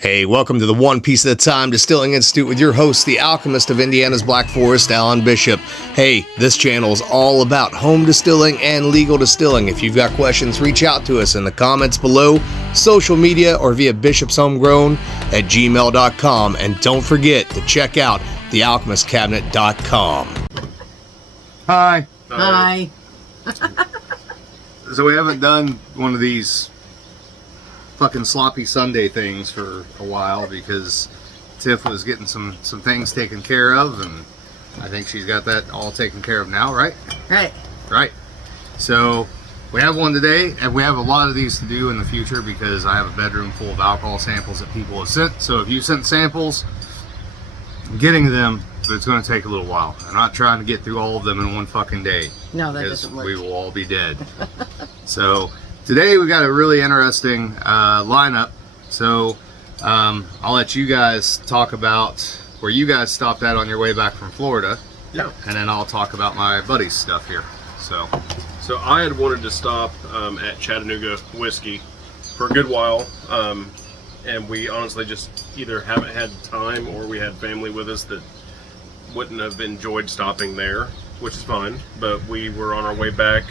Hey, welcome to the One Piece at a Time Distilling Institute with your host, the alchemist of Indiana's Black Forest, Alan Bishop. Hey, this channel is all about home distilling and legal distilling. If you've got questions, reach out to us in the comments below, social media, or via bishopshomegrown@gmail.com. And don't forget to check out thealchemistcabinet.com. Hi. Hi. So we haven't done one of these fucking sloppy Sunday things for a while because Tiff was getting some things taken care of, and I think she's got that all taken care of now, right? Right. So we have one today, and we have a lot of these to do in the future because I have a bedroom full of alcohol samples that people have sent. So if you sent samples, I'm getting them, but it's going to take a little while. I'm not trying to get through all of them in one fucking day. No, that doesn't work. We will all be dead. So today we got a really interesting lineup. So I'll let you guys talk about where you guys stopped at on your way back from Florida. Yeah. And then I'll talk about my buddy's stuff here. So I had wanted to stop at Chattanooga Whiskey for a good while, and we honestly just either haven't had time or we had family with us that wouldn't have enjoyed stopping there, which is fine. But we were on our way back,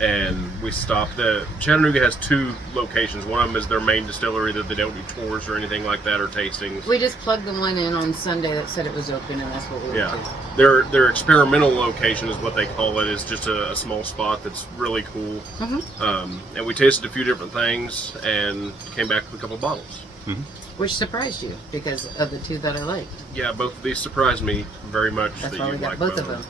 and we stopped at Chattanooga. Has two locations. One of them is their main distillery that they don't do tours or anything like that or tastings. We just plugged the one in on Sunday that said it was open, and that's what we went to. Their experimental location is what they call it. Is just a small spot that's really cool. Mm-hmm. And we tasted a few different things and came back with a couple bottles. Mm-hmm. Which surprised you because of the two that I liked. Yeah, both of these surprised me very much. That's that why you we got like both of them.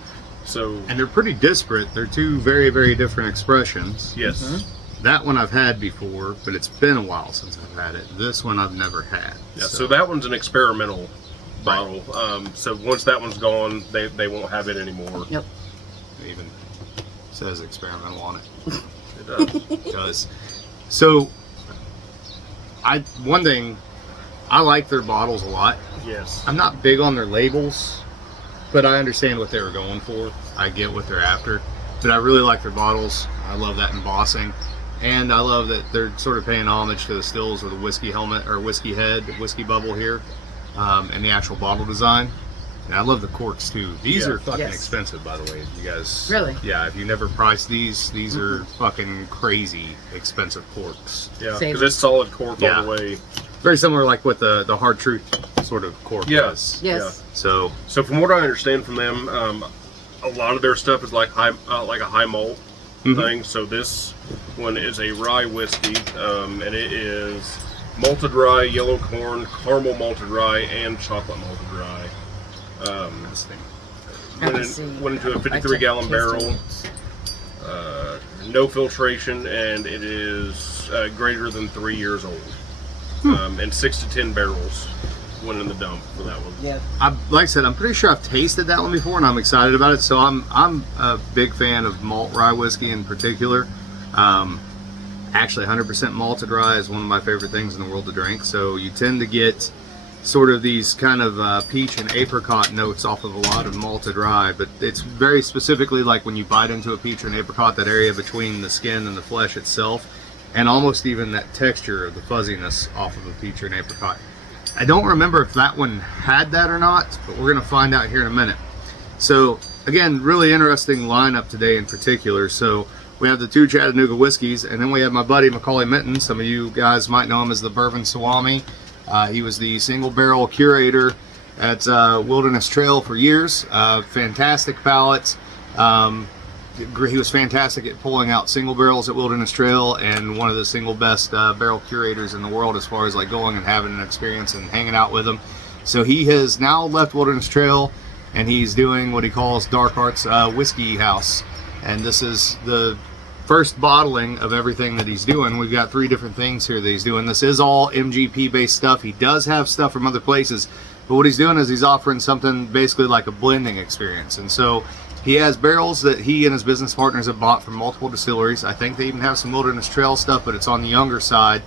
So, and they're pretty disparate. They're two very, very different expressions. yes. Mm-hmm. That one I've had before, but it's been a while since I've had it. This one I've never had. Yeah, so that one's an experimental bottle. So once that one's gone, they won't have it anymore. Yep. It even says experimental on it. It does. It does. So one thing, I like their bottles a lot. Yes. I'm not big on their labels, but I understand what they were going for. I get what they're after, but I really like their bottles. I love that embossing, and I love that they're sort of paying homage to the stills with a whiskey helmet or whiskey head, whiskey bubble here, and the actual bottle design. And I love the corks too. These are fucking expensive, by the way. You guys, really? Yeah. If you never priced these are fucking crazy expensive corks. Yeah, because it's solid cork all the way. Very similar, like with the Hard Truth sort of cork. Yes. Yes. So from what I understand from them, a lot of their stuff is like a high malt thing. So this one is a rye whiskey, and it is malted rye, yellow corn, caramel malted rye, and chocolate malted rye. Went into a 53-gallon barrel, no filtration, and it is greater than 3 years old. And 6 to 10 barrels went in the dump for that one. Yeah. Like I said, I'm pretty sure I've tasted that one before, and I'm excited about it. So I'm a big fan of malt rye whiskey in particular. Actually, 100% malted rye is one of my favorite things in the world to drink. So you tend to get sort of these kind of peach and apricot notes off of a lot of malted rye, but it's very specifically like when you bite into a peach or an apricot, that area between the skin and the flesh itself, and almost even that texture of the fuzziness off of a peach or an apricot. I don't remember if that one had that or not, but we're going to find out here in a minute. So again, really interesting lineup today in particular. So we have the two Chattanooga whiskeys, and then we have my buddy Macaulay Minton. Some of you guys might know him as the Bourbon Swami. He was the single barrel curator at Wilderness Trail for years. Fantastic palate. He was fantastic at pulling out single barrels at Wilderness Trail, and one of the single best barrel curators in the world as far as like going and having an experience and hanging out with them. So he has now left Wilderness Trail, and he's doing what he calls Dark Arts Whiskey House. And this is the first bottling of everything that he's doing. We've got 3 different things here that he's doing. This is all MGP based stuff. He does have stuff from other places, but what he's doing is he's offering something basically like a blending experience. And so he has barrels that he and his business partners have bought from multiple distilleries. I think they even have some Wilderness Trail stuff, but it's on the younger side.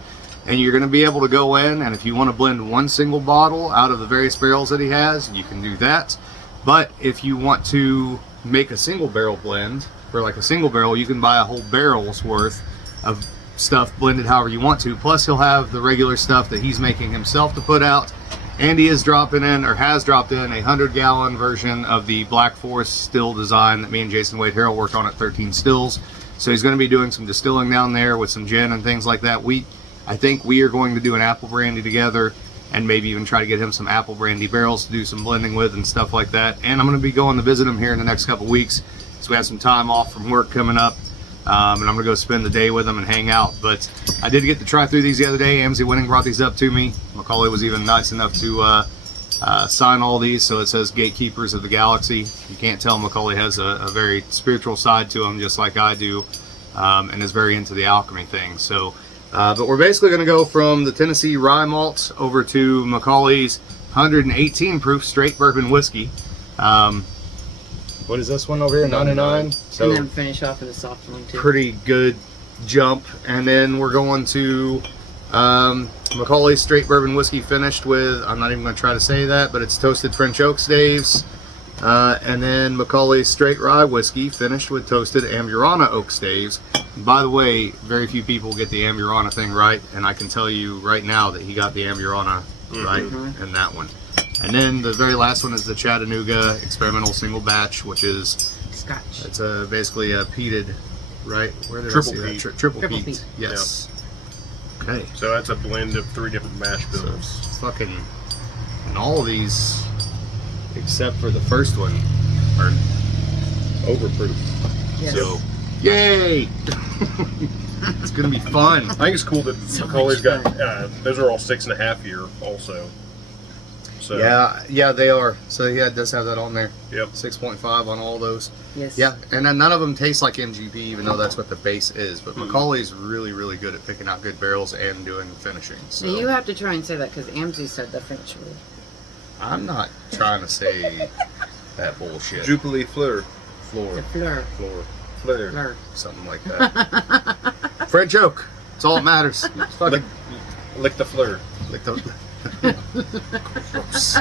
And you're going to be able to go in, and if you want to blend one single bottle out of the various barrels that he has, you can do that. But if you want to make a single barrel blend, for like a single barrel, you can buy a whole barrel's worth of stuff blended however you want to. Plus he'll have the regular stuff that he's making himself to put out. And he is dropping in, or has dropped in, a 100-gallon version of the Black Forest still design that me and Jason Wade Harrell worked on at 13 Stills. So he's going to be doing some distilling down there with some gin and things like that. I think we are going to do an apple brandy together, and maybe even try to get him some apple brandy barrels to do some blending with and stuff like that. And I'm going to be going to visit him here in the next couple weeks, so we have some time off from work coming up. And I'm going to go spend the day with him and hang out. But I did get to try through these the other day. Amzie Winning brought these up to me. Macaulay was even nice enough to sign all these. So it says Gatekeepers of the Galaxy. You can't tell Macaulay has a very spiritual side to him, just like I do, and is very into the alchemy thing. So, but we're basically going to go from the Tennessee Rye Malt over to Macaulay's 118 proof straight bourbon whiskey. What is this one over here? 99. So And then finish off with a soft one too. pretty good jump. And then we're going to Macaulay's straight bourbon whiskey finished with, I'm not even going to try to say that, but it's toasted French oak staves. And then Macaulay's straight rye whiskey finished with toasted Amburana oak staves. By the way, very few people get the Amburana thing right, and I can tell you right now that he got the Amburana right in that one. And then the very last one is the Chattanooga experimental single batch, which is Scotch. it's basically a peated, right? Where did I Triple see that? peat. Triple Triple peat. peat. Yes. Okay. So that's a blend of 3 different mash So bills. fucking, and all of these, except for the first one, are overproof. Yes. So, yay! It's gonna be fun. I think it's cool that So Macaulay's much got those are all 6.5 year also. So Yeah, they are. So yeah, it does have that on there. Yep. 6.5 on all those. Yes. Yeah, and then none of them taste like MGP, even though that's what the base is. But Macaulay's really, really good at picking out good barrels and doing finishing. So Now you have to try and say that because Amzie said the French word. I'm not trying to say that bullshit. Jubilee Fleur. Floor, The fleur. floor, Fleur. Fleur. something like that. French oak. That's all that matters. It's fucking Lick the Fleur. like the gross.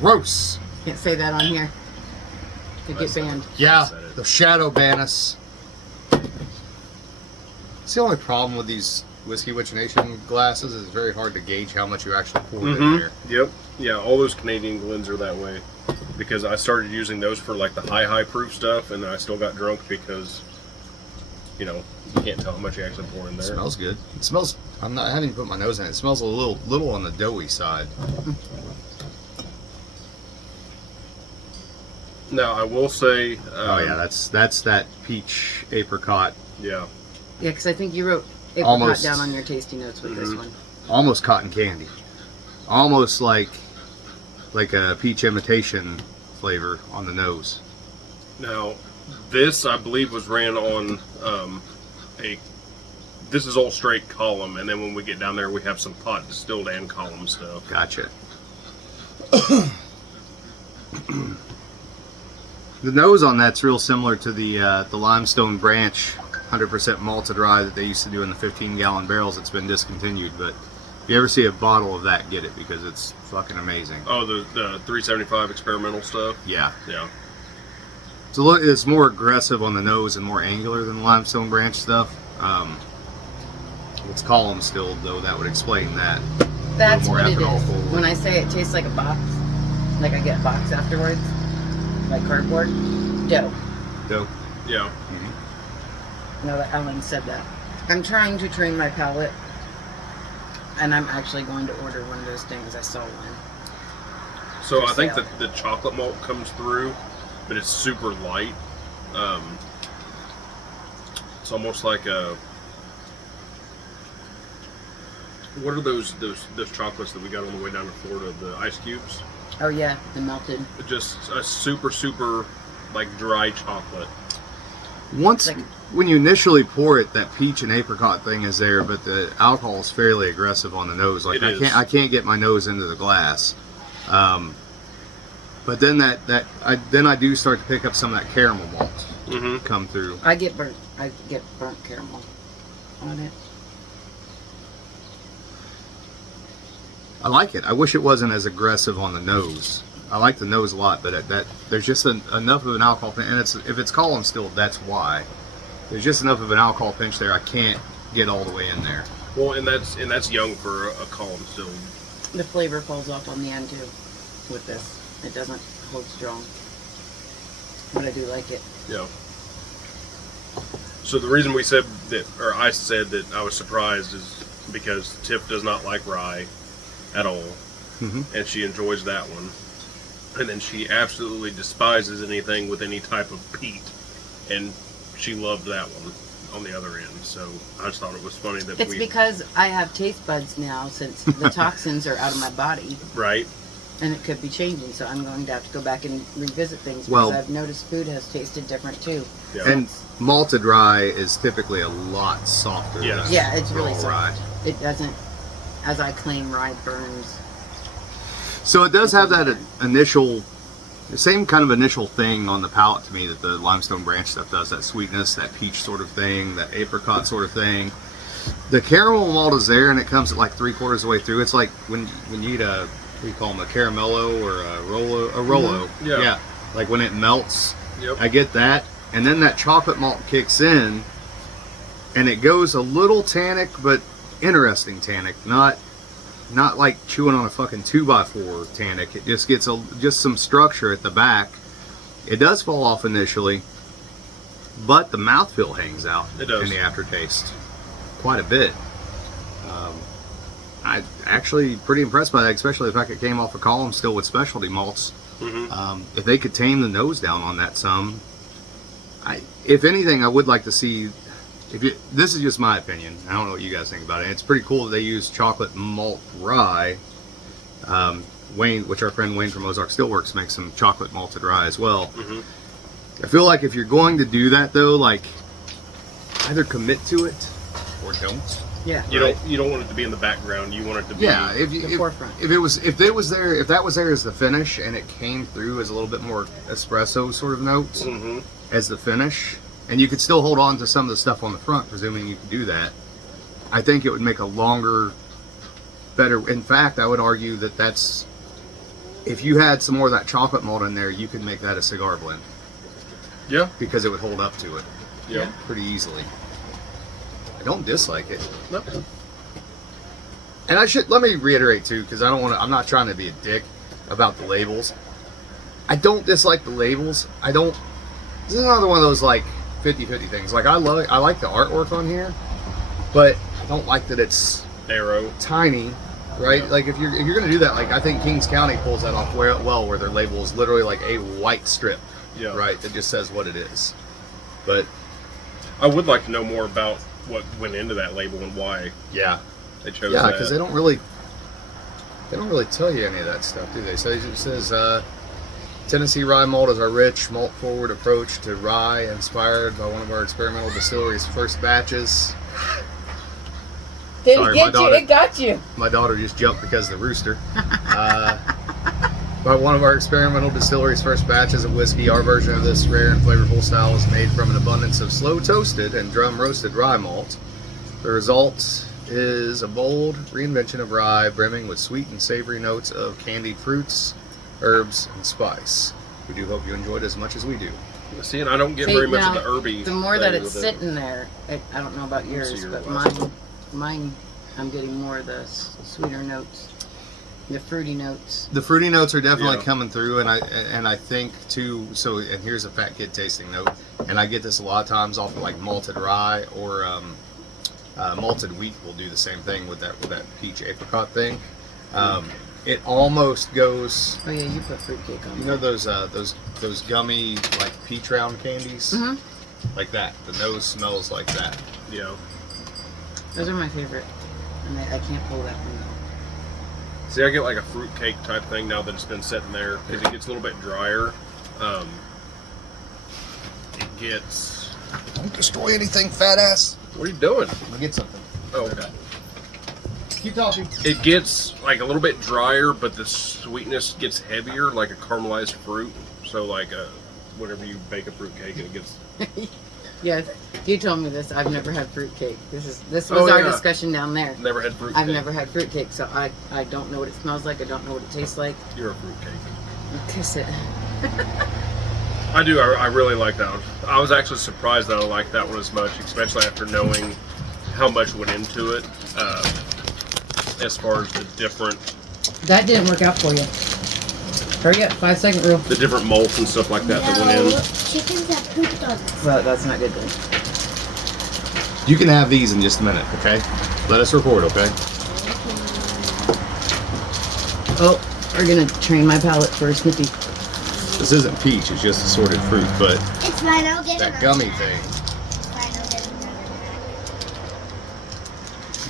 Gross. Can't say that on here. Could get banned. Yeah, Said it. the shadow ban us. It's the only problem with these Whiskey Witch Nation glasses is it's very hard to gauge how much you actually poured in there. Yep. Yeah, all those Canadian Glens are that way. Because I started using those for like the high proof stuff, and then I still got drunk because, you can't tell how much you actually pour in It there. smells good. It smells. I haven't even put my nose in it. It smells a little on the doughy side. Now I will say. Oh yeah, that's that peach apricot, Yeah. Yeah, because I think you wrote apricot Almost. down on your tasty notes with this one. almost cotton candy, almost like a peach imitation flavor on the nose. Now, this I believe was ran on This is all straight column, and then when we get down there, we have some pot distilled and column stuff. Gotcha. The nose on that's real similar to the Limestone Branch 100% malted rye that they used to do in the 15-gallon barrels. It's been discontinued, but if you ever see a bottle of that, get it because it's fucking amazing. Oh, the 375 experimental stuff. Yeah, Yeah. it's more aggressive on the nose and more angular than the Limestone Branch stuff. It's column stilled though. That would explain that. That's more what it ethanol is. forward. When I say it tastes like a box, like I get a box afterwards, like cardboard, dough. Dope. Yeah. No, that Ellen said that. I'm trying to train my palate, and I'm actually going to order one of those things. I saw one. So For I think sale. that the chocolate malt comes through, but it's super light. It's almost like a. What are those chocolates that we got on the way down to Florida? The ice cubes. Oh yeah, the melted. Just a super like dry chocolate. Once Like- when you initially pour it, that peach and apricot thing is there, but the alcohol is fairly aggressive on the nose. Like It is. I can't get my nose into the glass. But then I do start to pick up some of that caramel malt Mm-hmm. come through. I get burnt caramel on it. I like it. I wish it wasn't as aggressive on the nose. I like the nose a lot, but there's just enough of an alcohol thing, and if it's column stilled, that's why. there's just enough of an alcohol pinch there. I can't get all the way in there. Well, and that's young for a column still. The flavor falls off on the end too. With this, it doesn't hold strong, but I do like it. Yeah. So the reason we said that, or I said that I was surprised, is because Tiff does not like rye at all, and she enjoys that one. And then she absolutely despises anything with any type of peat, and she loved that one on the other end. So I just thought it was funny that It's because I have taste buds now since the toxins are out of my body, right. and it could be changing. So I'm going to have to go back and revisit things because Well- I've noticed food has tasted different too. Yeah. And malted rye is typically a lot softer. Yes. than Yeah, it's really raw soft. rye. It doesn't, as I claim, rye burns. So it does have that initial, the same kind of initial thing on the palate to me that the limestone branch stuff does. That sweetness, that peach sort of thing, that apricot sort of thing. The caramel malt is there, and it comes at like 3/4 of the way through. It's like when you eat a, what do you call them, a caramello or a Rolo. Yeah. Like when it melts. Yep. I get that, and then that chocolate malt kicks in, and it goes a little tannic, but interesting tannic, not like chewing on a fucking 2x4 tannic. It just gets just some structure at the back. It does fall off initially, but the mouthfeel hangs out It does. in the aftertaste quite a bit. I'm actually pretty impressed by that, especially the fact it came off a column still with specialty malts. If they could tame the nose down on that some, if anything, I would like to see. This is just my opinion. I don't know what you guys think about it. It's pretty cool that they use chocolate malt rye. Wayne, which our friend Wayne from Ozark Steelworks makes some chocolate malted rye as well. I feel like if you're going to do that though, like either commit to it or don't. Yeah. You don't want it to be in the background. You want it to be. Yeah, The forefront. if that was there as the finish and it came through as a little bit more espresso sort of notes as the finish, and you could still hold on to some of the stuff on the front, presuming you could do that, I think it would make a longer, better. In fact, I would argue that that's, if you had some more of that chocolate malt in there, you could make that a cigar blend Yeah. because it would hold up to it Yeah. pretty easily. I don't dislike it. Nope. And let me reiterate too, because I'm not trying to be a dick about the labels. I don't dislike the labels. This is another one of those like 50-50 things. Like I like the artwork on here, but I don't like that it's Arrow. tiny, right? Yeah. Like if you're gonna do that, like I think Kings County pulls that off well, where their label is literally like a white strip, Yeah. right? That just says what it is. But I would like to know more about what went into that label and why yeah, they chose yeah, that. because they don't really tell you any of that stuff, do they? So it just says Tennessee rye malt is our rich, malt-forward approach to rye, inspired by one of our experimental distillery's first batches. Did Sorry, it my get you? daughter- It got you. My daughter just jumped because of the rooster. By one of our experimental distillery's first batches of whiskey, our version of this rare and flavorful style is made from an abundance of slow-toasted and drum-roasted rye malt. The result is a bold reinvention of rye, brimming with sweet and savory notes of candied fruits, herbs, and spice. We do hope you enjoyed as much as we do. See, and I don't get See, very much now, of the herby. The more that thing it's with it. sitting there, I don't know about see yours, your but glass. mine, I'm getting more of the sweeter notes, the fruity notes. The fruity notes are definitely Yeah. coming through, and I think too. So, and here's a fat kid tasting note, and I get this a lot of times off of like malted rye or malted wheat. Will do the same thing with that peach apricot thing. It almost goes. Oh yeah, you put fruitcake on. You know those gummy like peach round candies, like that. The nose smells like that. Yeah. Those are my favorite, and I can't pull that one though. See, I get like a fruitcake type thing now that it's been sitting there because it gets a little bit drier. It gets. Don't destroy anything, fat ass. What are you doing? I'll get something. Oh, okay. Keep talking. It gets like a little bit drier, but the sweetness gets heavier, like a caramelized fruit. So like whenever you bake a fruitcake, it gets. Yes, you told me this. I've never had fruitcake. This was Oh, our yeah. discussion down there. Never had fruitcake. I've never had fruitcake, so I don't know what it smells like. I don't know what it tastes like. You're a fruitcake. Kiss it. I do. I really like that one. I was actually surprised that I liked that one as much, especially after knowing how much went into it, as far as the different That didn't work out for you. Hurry up, 5-second rule. the different malts and stuff like that that went in. Chickens have pooped on us. Well, that's not good then. You can have these in just a minute, okay? Let us record, okay? Oh, we're gonna train my palate for a Snippy. This isn't peach, it's just assorted fruit, but It's fine, I'll get that another gummy pack. thing, It's fine, I'll get another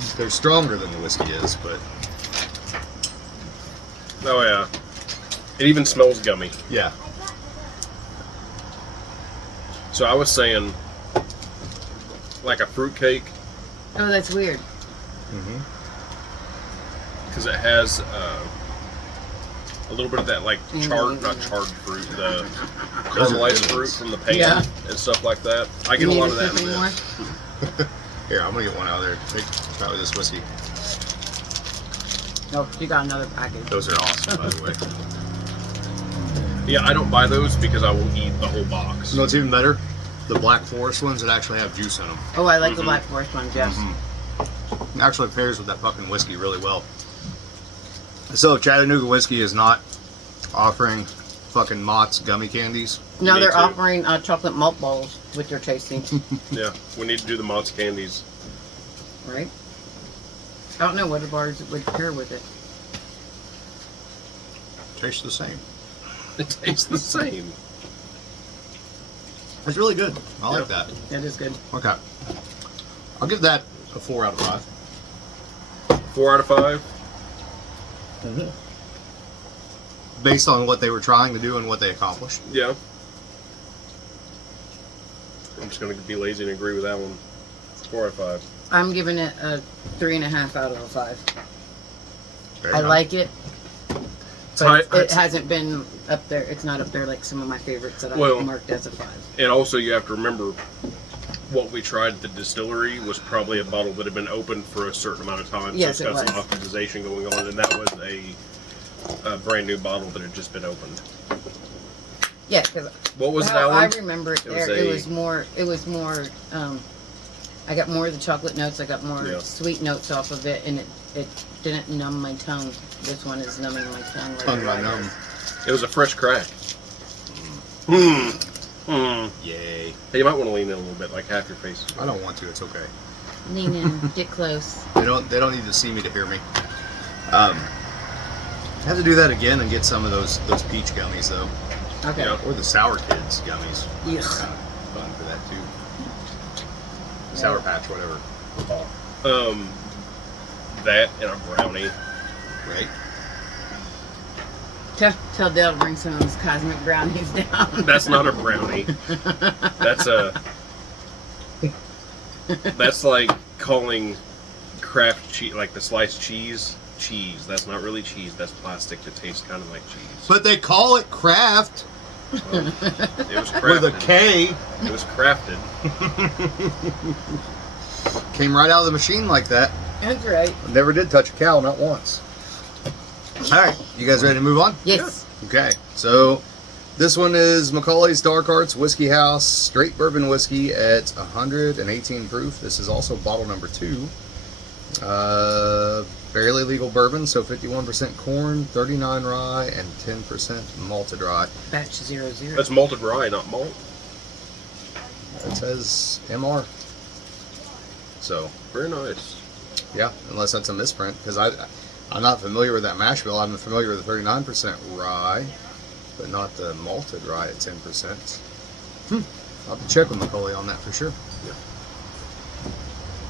pack. they're stronger than the whiskey is, but Oh yeah, it even smells gummy. yeah. So I was saying, like a fruitcake, Oh, that's weird. Mm-hmm. because it has a little bit of that like Mm. not charred fruit, the caramelized fruit from the pan Yeah. and stuff like that. I get You a need lot a of that in Snippy this. more? Here, I'm gonna get one out of there. Try with this whiskey. Oh, you got another package. Those are awesome, by the way. Yeah, I don't buy those because I will eat the whole box. You know what's even better? The Black Forest ones that actually have juice in them. Oh, I like the Mhm. Black Forest ones, yes. It actually pairs with that fucking whiskey really well. So Chattanooga Whiskey is not offering fucking Mott's gummy candies. Now Me they're too. offering chocolate malt balls with your tasting, Yeah, we need to do the Mott's candies. right? I don't know what the bars would pair with it. Tastes the same. It tastes the same. It's really good. I like Yeah. that. That is good. Okay. I'll give that a 4 out of 5. 4 out of 5. Based on what they were trying to do and what they accomplished. Yeah. I'm just gonna be lazy and agree with that one. 4 out of 5. I'm giving it a 3.5 out of a 5. Very I nice. like it, Ty- but it hasn't been up there. It's not up there like some of my favorites that Well- I've marked as a 5. And also, you have to remember what we tried at the distillery was probably a bottle that had been open for a certain amount of time. Yes, so it's it got some was. optimization going on, and that was a brand new bottle that had just been opened. Yeah, because What was how that I one? remember it It was there, it a- was more. It was more. I got more of the chocolate notes. I got more Yeah. sweet notes off of it, and it didn't numb my tongue. This one is numbing my tongue. like Tongue the by other numb. is. It was a fresh crack. Hmm. Hmm. Yay. Hey, you might want to lean in a little bit, like half your face. I don't want to, it's okay. Lean in, get close. They don't need to see me to hear me. I have to do that again and get some of those peach gummies though. Okay. Yeah. Or the Sour Kids gummies. Ugh. Kind of fun for that too. Sour Patch, whatever. That and a brownie. Right? Tell Dale to bring some of those cosmic brownies down. That's not a brownie. That's like calling Kraft cheese, like the sliced cheese. That's not really cheese. That's plastic that tastes kind of like cheese. But they call it Kraft It was with a crafted. K. It was crafted. Came right out of the machine like that. That's right. Never did touch a cow, not once. All right, you guys ready to move on? Yes. Okay, so this one is Macaulay's Dark Arts Whiskey House Straight Bourbon Whiskey at 118 proof. This is also bottle number 2. Barely legal bourbon, so 51% corn, 39 rye, and 10% malted rye. Batch 00. That's malted rye, not malt. It says MR. So, Very nice. yeah, unless that's a misprint, because I'm not familiar with that mash bill. I'm familiar with the 39% rye, but not the malted rye at 10%. I'll have to check with Macaulay on that for sure. Yeah.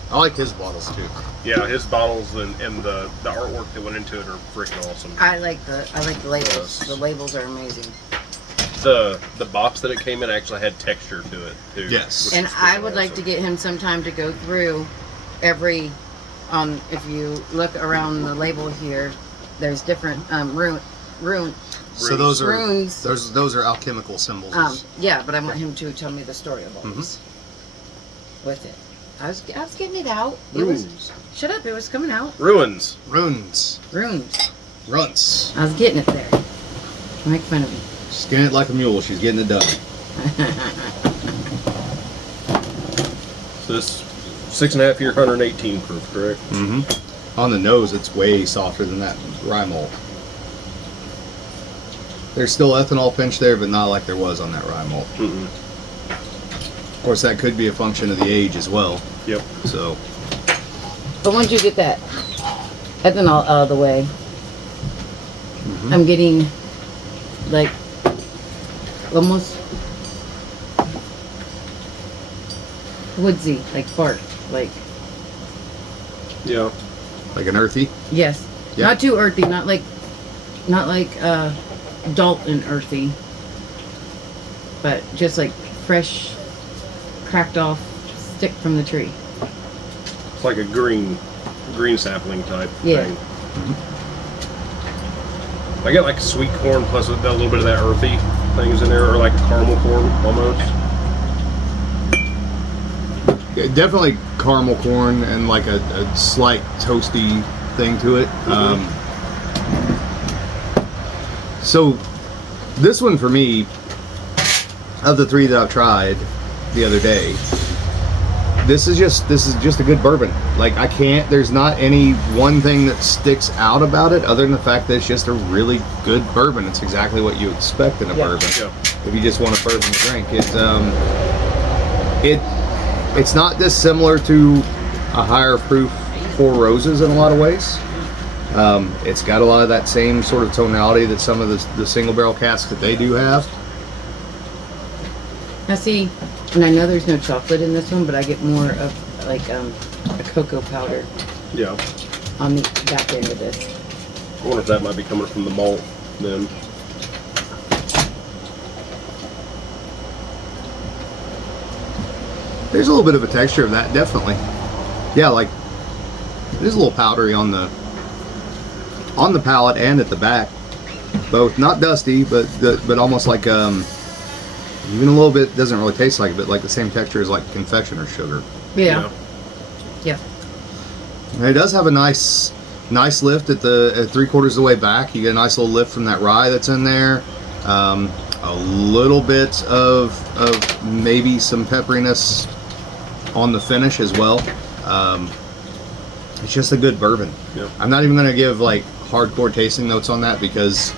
I like his bottles too. Yeah, his bottles and the artwork that went into it are freaking awesome. I like the labels. Yes. The labels are amazing. The box that it came in actually had texture to it too. Yes. which And is I freaking would like to awesome. get him some time to go through every. If you look around the label here, there's different rune. So those are Runes. those are alchemical symbols. Yeah, but I want him to tell me the story of all Mm-hmm. this with it. I was getting it out. It was, Runes. shut up! It was coming out. Ruins. Runes. Runes. Runts. I was getting it there. Make fun of me. She's getting it like a mule. She's getting it done. So this 6.5 year, 118 proof, correct? Mm-hmm. On the nose, it's way softer than that rye malt. There's still ethanol pinch there, but not like there was on that rye malt. Mm-mm. Of course, that could be a function of the age as well. Yep. So, But once you get that ethanol out of the way, I'm getting like almost woodsy, like bark, like Yeah. like an earthy. yes, Yeah. not too earthy, not like Dalton earthy, but just like fresh, cracked off stick from the tree. It's like a green sapling type Yeah. thing. I get like sweet corn plus a little bit of that earthy things in there, or like a caramel corn almost. Yeah, definitely caramel corn and like a slight toasty thing to it. So this one for me, of the three that I've tried the other day, this is just a good bourbon. Like there's not any one thing that sticks out about it other than the fact that it's just a really good bourbon. It's exactly what you expect in a bourbon. Yeah. If you just want a bourbon drink, it's not dissimilar to a higher proof Four Roses in a lot of ways. It's got a lot of that same sort of tonality that some of the single barrel casks that they do have. Now see, and I know there's no chocolate in this one, but I get more of like a cocoa powder Yeah. on the back end of this. I wonder if that might be coming from the malt then. There's a little bit of a texture of that, definitely. Yeah, like it is a little powdery on the palate and at the back, both. Not dusty, but almost like even a little bit. Doesn't really taste like it, but like the same texture as like confectioner sugar. Yeah. And it does have a nice lift at 3/4 of the way back. You get a nice little lift from that rye that's in there. A little bit of maybe some pepperiness on the finish as well. It's just a good bourbon. Yep. I'm not even going to give like hardcore tasting notes on that because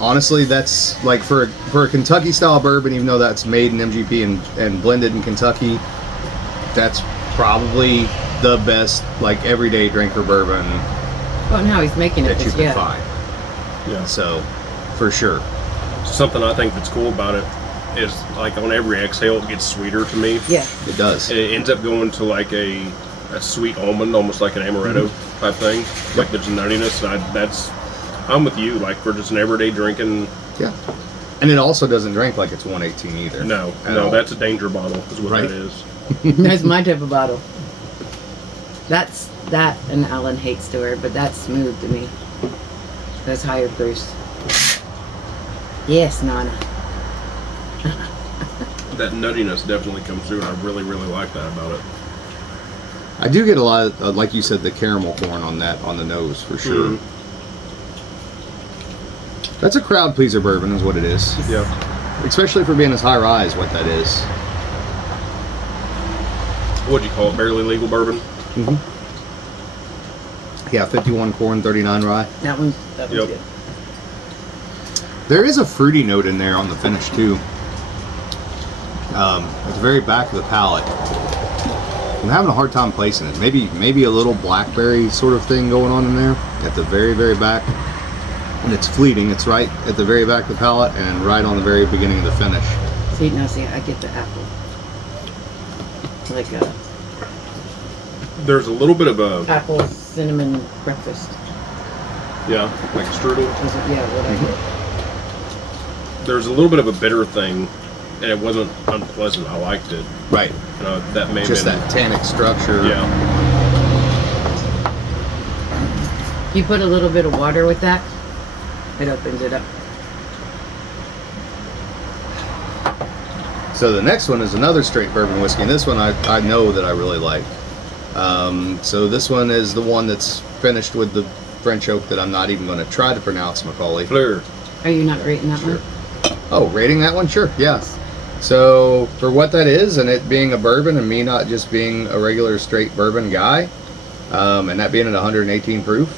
honestly, that's like for a Kentucky style bourbon, even though that's made in MGP and blended in Kentucky, that's probably the best like everyday drinker bourbon Well, and how he's making it that you is, can yeah. find. Yeah. So, for sure. Something I think that's cool about it is like on every exhale it gets sweeter to me. Yeah. It does. It ends up going to like a sweet almond, almost like an amaretto type thing. Like there's a nuttiness. I'm with you. Like for just an everyday drinking. Yeah. And it also doesn't drink like it's 118 either. No, At all. that's a danger bottle. Is what Right. that is. That's my type of bottle. That's that, and Alan hates to her, but that's smooth to me. That's higher proof. Yes, Nana. That nuttiness definitely comes through, and I really, really like that about it. I do get a lot of, like you said, the caramel corn on the nose for sure. That's a crowd pleaser bourbon is what it is. Yeah. Especially for being as high rye as what that is. What'd you call it? Barely legal bourbon? Yeah, 51 corn, 39 rye. That one's Yep. good. There is a fruity note in there on the finish too. At the very back of the palate. I'm having a hard time placing it. Maybe a little blackberry sort of thing going on in there at the very, very back. And it's fleeting. It's right at the very back of the palate and right on the very beginning of the finish. See, now see, I get the apple. Like a There's a little bit of a apple cinnamon breakfast. yeah, like a strudel. Is it? Yeah, whatever. There's a little bit of a bitter thing, and it wasn't unpleasant. I liked it. Right. That may have Just been that tannic structure. yeah. You put a little bit of water with that, it opens it up. So the next one is another straight bourbon whiskey, and this one I know that I really like. So this one is the one that's finished with the French oak that I'm not even going to try to pronounce, Macaulay. Fleur. Are you not rating that one? Oh, rating that one? Sure, yeah. So for what that is, and it being a bourbon, and me not just being a regular straight bourbon guy, and that being at 118 proof,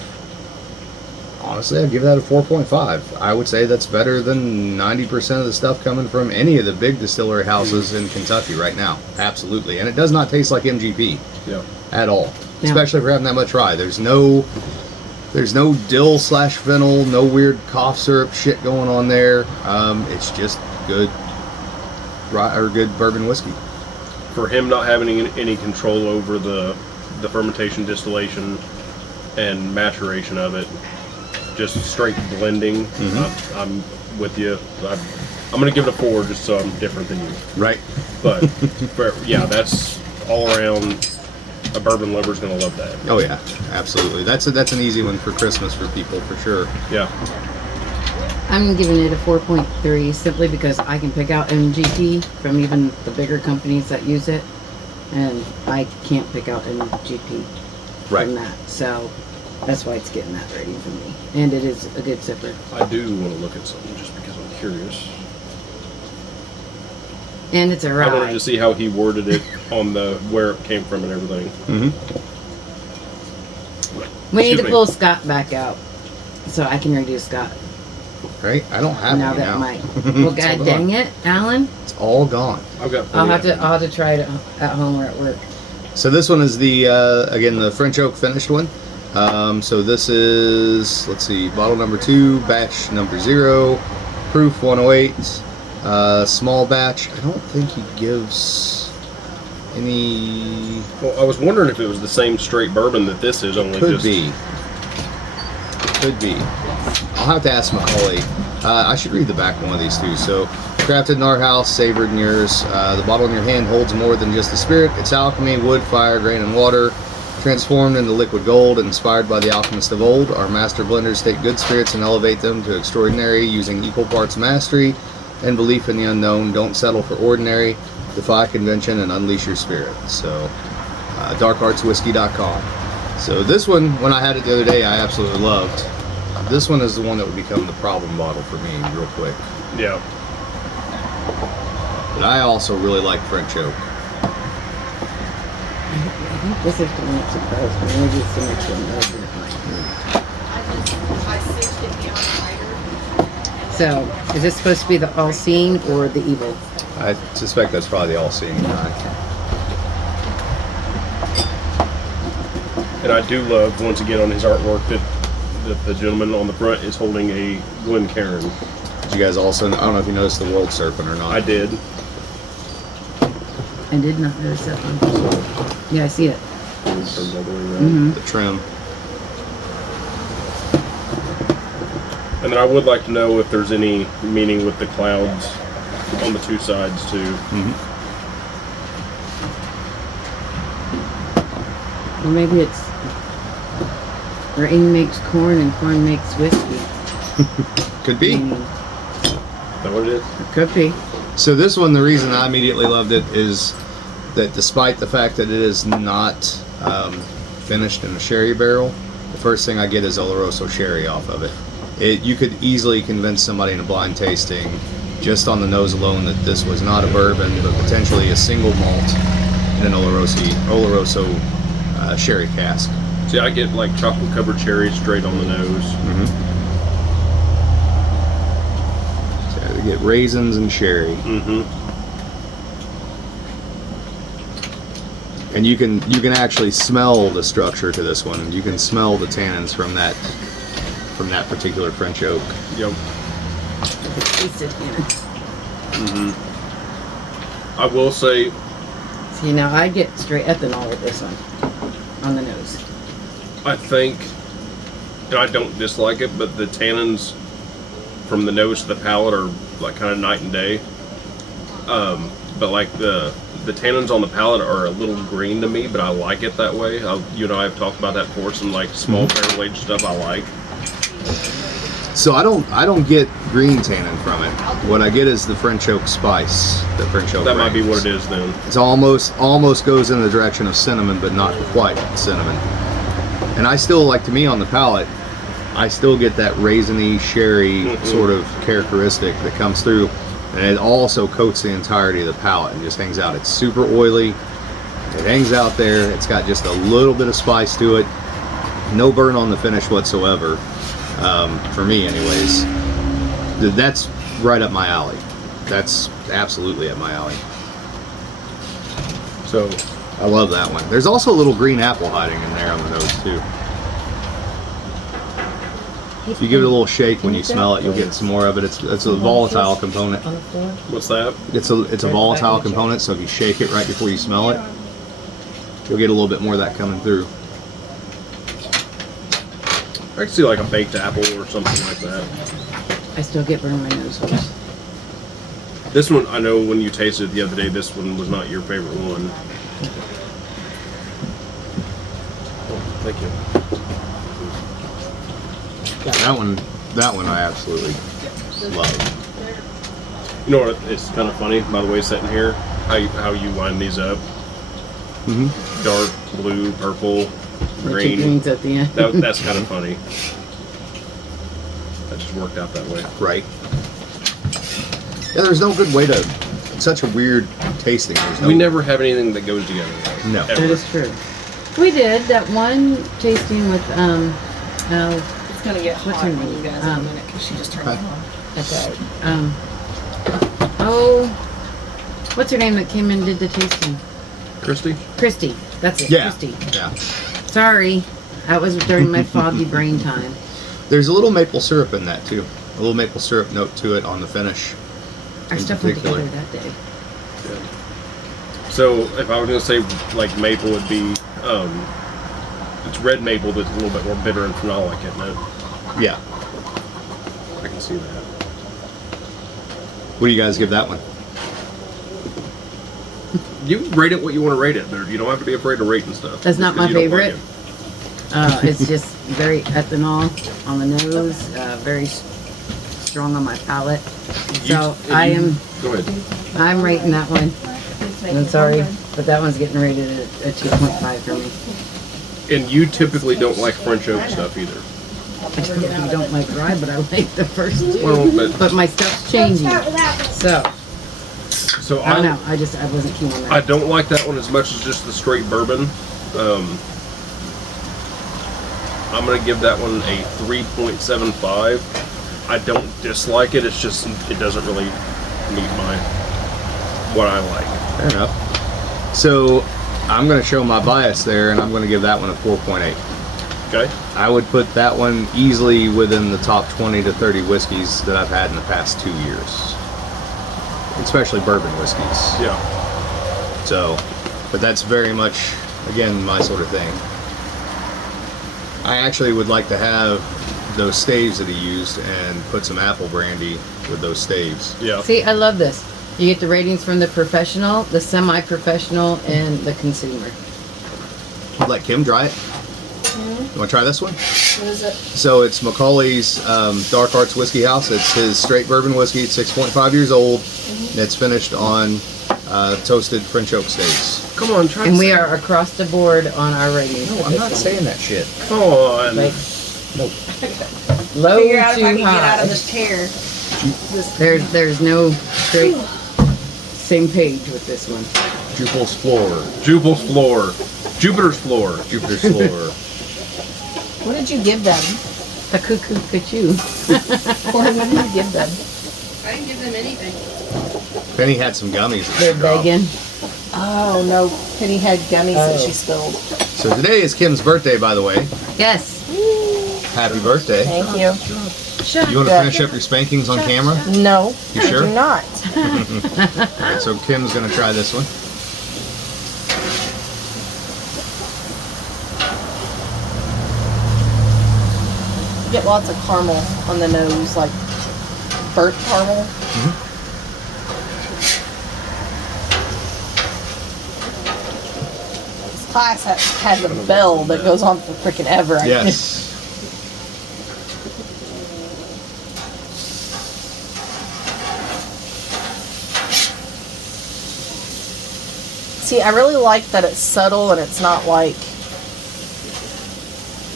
honestly, I'd give that a 4.5. I would say that's better than 90% of the stuff coming from any of the big distillery houses in Kentucky right now. Absolutely. And it does not taste like MGP at all, No. especially if we're having that much rye. There's no dill / fennel, no weird cough syrup shit going on there. It's just good rye or good bourbon whiskey. For him not having any control over the fermentation, distillation, and maturation of it, just straight blending. I'm with you. I'm going to give it a 4 just so I'm different than you. Right. But yeah, that's all around. A bourbon lover's going to love that. Oh yeah, absolutely. That's an easy one for Christmas for people for sure. Yeah. I'm giving it a 4.3 simply because I can pick out MGP from even the bigger companies that use it, and I can't pick out MGP Right. from that. So that's why it's getting that rating for me. And it is a good sipper. I do want to look at something just because I'm curious. And it's a I wanted rye. to see how he worded it on the where it came from and everything. We need Excuse to me. pull Scott back out so I can redo Scott. Right? I don't have Now any that now. might. Well, It's god all dang gone. it, Alan. It's all gone. I've got. I'll plenty have of to try it at home or at work. So this one is the again the French oak finished one. So this is, let's see, bottle number 2, batch number 0, proof 108, small batch. I don't think he gives any. Well, I was wondering if it was the same straight bourbon that this is, only Could just be. Could be. I'll have to ask Macaulay. I should read the back one of these too. So, crafted in our house, savored in yours. The bottle in your hand holds more than just the spirit. It's alchemy, wood, fire, grain, and water. Transformed into liquid gold, inspired by the alchemists of old. Our master blenders take good spirits and elevate them to extraordinary using equal parts mastery and belief in the unknown. Don't settle for ordinary. Defy convention and unleash your spirit. So, darkartswhiskey.com. So this one, when I had it the other day, I absolutely loved. This one is the one that would become the problem bottle for me real quick. yeah. But I also really like French oak. I think this is the one that surprised me. Maybe it's the next one. So, is this supposed to be the all-seeing or the evil? I suspect that's probably the all-seeing eye. And I do love, once again, on his artwork that the gentleman on the front is holding a Glencairn. Did you guys also, I don't know if you noticed the world serpent or not. I did. I did not notice that one. Yeah, I see it. Turns all the way around. The trim. And then I would like to know if there's any meaning with the clouds on the two sides too. Or maybe it's rain makes corn and corn makes whiskey. Could be. Is that what it is? It could be. So this one, the reason I immediately loved it is that despite the fact that it is not finished in a sherry barrel, the first thing I get is Oloroso sherry off of it. You could easily convince somebody in a blind tasting, just on the nose alone, that this was not a bourbon, but potentially a single malt in an Oloroso sherry cask. See, I get like chocolate covered cherries straight on the nose. So you get raisins and sherry. And you can actually smell the structure to this one. You can smell the tannins from that particular French oak. Yep. Taste it here. I will say, See, now I get straight ethanol with this one on the nose. I think, and I don't dislike it, but the tannins from the nose to the palate are like kind of night and day. But like the tannins on the palate are a little green to me, but I like it that way. You and I have talked about that before. Some like small barrel aged stuff I like. So I don't get green tannin from it. What I get is the French oak spice. The French oak. That might be brings. what it is then. It's almost goes in the direction of cinnamon, but not quite cinnamon. And I still like, to me on the palate, I still get that raisiny sherry sort of characteristic that comes through. And it also coats the entirety of the palate and just hangs out. It's super oily. It hangs out there. It's got just a little bit of spice to it. No burn on the finish whatsoever. For me anyways. That's right up my alley. That's absolutely up my alley. So I love that one. There's also a little green apple hiding in there on the nose too. If you give it a little shake when you smell it, you'll get some more of it. It's a volatile component. On the floor. what's that? It's a volatile component, so if you shake it right before you smell it, you'll get a little bit more of that coming through. I can see like a baked apple or something like that. I still get burned in my nose holes. This one, I know when you tasted it the other day, this one was not your favorite one. Oh, thank you. That one I absolutely love. You know what? It's kind of funny, by the way, sitting here, how you line these up. Mm-hmm. Dark blue, purple, The green. greens at the end. That's kind of funny. That just worked out that way. Right. Yeah, there's no good way to. It's such a weird tasting. There's no, We never have anything that goes together. No. Ever. That is true. We did that one tasting with It's gonna get What's hot her when name? you guys in a minute because she just turned it on. that's right. Oh, what's her name that came and did the tasting? Christy? Christy. That's it. Yeah. Christy. Yeah. Sorry, that was during my foggy brain time. There's a little maple syrup in that too. A little maple syrup note to it on the finish. Our In stuff went particular. together that day. So if I was gonna say like maple would be, it's red maple that's a little bit more bitter and phenolic, isn't it? Yeah. I can see that. What do you guys give that one? You rate it what you want to rate it. You don't have to be afraid to rate and stuff. That's not just 'cause my you don't like favorite. It's just very ethanol on the nose, very strong on my palate. So I'm rating that one. I'm sorry, but that one's getting rated at a 2.5 for me. And you typically don't like French oak stuff either. I typically don't like rye, but I like the first two. Well, But my stuff's changing. So so I don't know. I wasn't keen on that. I don't like that one as much as just the straight bourbon. I'm gonna give that one a 3.75. I don't dislike it. It's just it doesn't really meet what I like. Fair enough. So I'm going to show my bias there, and I'm going to give that one a 4.8. Okay. I would put that one easily within the top 20 to 30 whiskeys that I've had in the past 2 years, especially bourbon whiskeys. Yeah. So, but that's very much, again, my sort of thing. I actually would like to have those staves that he used and put some apple brandy with those staves. Yeah. See, I love this. You get the ratings from the professional, the semi-professional, and the consumer. Let Kim try it. You want to try this one? What is it? So it's Macaulay's Dark Arts Whiskey House. It's his straight bourbon whiskey. It's 6.5 years old. And it's finished on toasted French oak staves. Come on, try. And we are across the board on our ratings. No, for I'm this not one. saying that shit. Come on. Like, low Figure out if I to can get out high. of this chair. There's no straight same page with this one. Jupil's floor. Jupiter's floor. Jupiter's floor. Jupiter's floor. What did you give them? A cuckoo cuckoo. Or what did you give them? I didn't give them anything. Penny had some gummies. that They're she dropped. begging. Oh no, Penny had gummies that Oh. she spilled. So today is Kim's birthday, by the way. Yes. Happy birthday. Thank you. You want to finish up your spankings on camera? No, You I sure? do not. Alright, so Kim's going to try this one. Get lots of caramel on the nose, like burnt caramel. This class has a bell that goes on for freaking ever. Yes. See, I really like that it's subtle and it's not like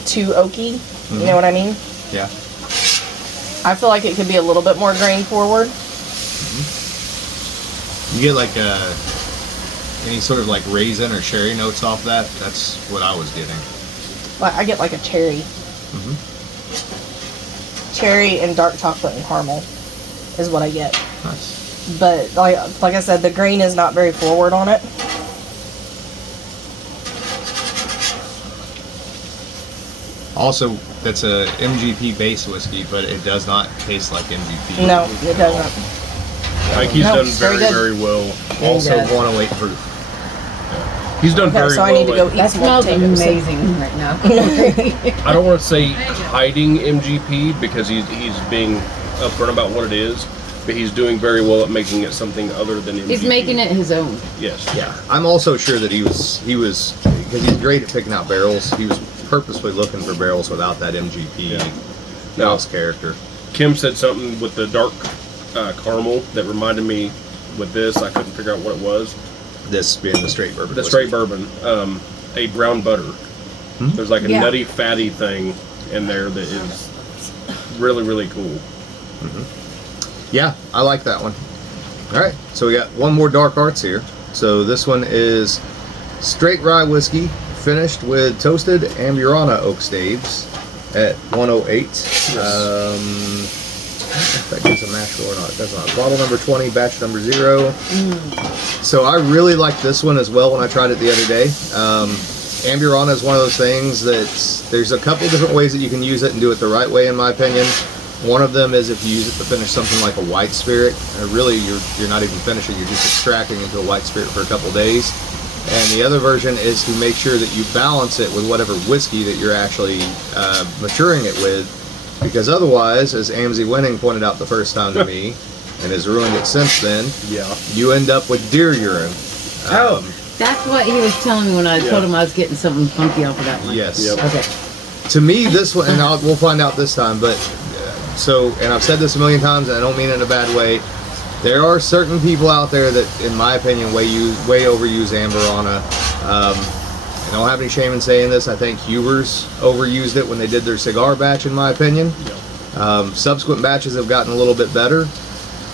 too oaky. You know what I mean? Yeah. I feel like it could be a little bit more grain forward. You get like any sort of like raisin or sherry notes off that. That's what I was getting. Like I get like a cherry. Cherry and dark chocolate and caramel is what I get. Nice. But like I said, the grain is not very forward on it. Also, that's a MGP base whiskey, but it does not taste like MGP. No, it doesn't. I think he's No, done it's very very, good. very well. Also, does. 108 proof. He's done Okay, very so I well. need to go at- eat That some more smells potatoes. amazing right now. I don't want to say hiding MGP because he's being upfront about what it is, but he's doing very well at making it something other than MGP. He's making it his own. Yes. Yeah, I'm also sure that he was because he's great at picking out barrels. He was purposely looking for barrels without that MGP Yeah. mouse character. Kim said something with the dark caramel that reminded me with this. I couldn't figure out what it was. This being the straight bourbon. The whiskey. straight bourbon, a brown butter. There's like a Yeah. nutty, fatty thing in there that is really, really cool. Yeah, I like that one. All right, so we got one more Dark Arts here. So this one is straight rye whiskey finished with toasted Amburana oak staves at 108. If that gives a mash roll or not, it does not. Bottle number 20, batch number 0. So I really liked this one as well when I tried it the other day. Amburana is one of those things that there's a couple different ways that you can use it and do it the right way, in my opinion. One of them is if you use it to finish something like a white spirit. Really, you're not even finishing; you're just extracting into a white spirit for a couple days. And the other version is to make sure that you balance it with whatever whiskey that you're actually maturing it with, because otherwise, as Amzie Winning pointed out the first time to me, and has ruined it since then, Yeah. you end up with deer urine. That's what he was telling me when I told him I was getting something funky off of that one. Yes. Yep. Okay. To me, this one, and we'll find out this time, but and I've said this a million times, and I don't mean it in a bad way. There are certain people out there that, in my opinion, way overuse Amburana. I don't have any shame in saying this. I think Huber's overused it when they did their cigar batch, in my opinion. Subsequent batches have gotten a little bit better.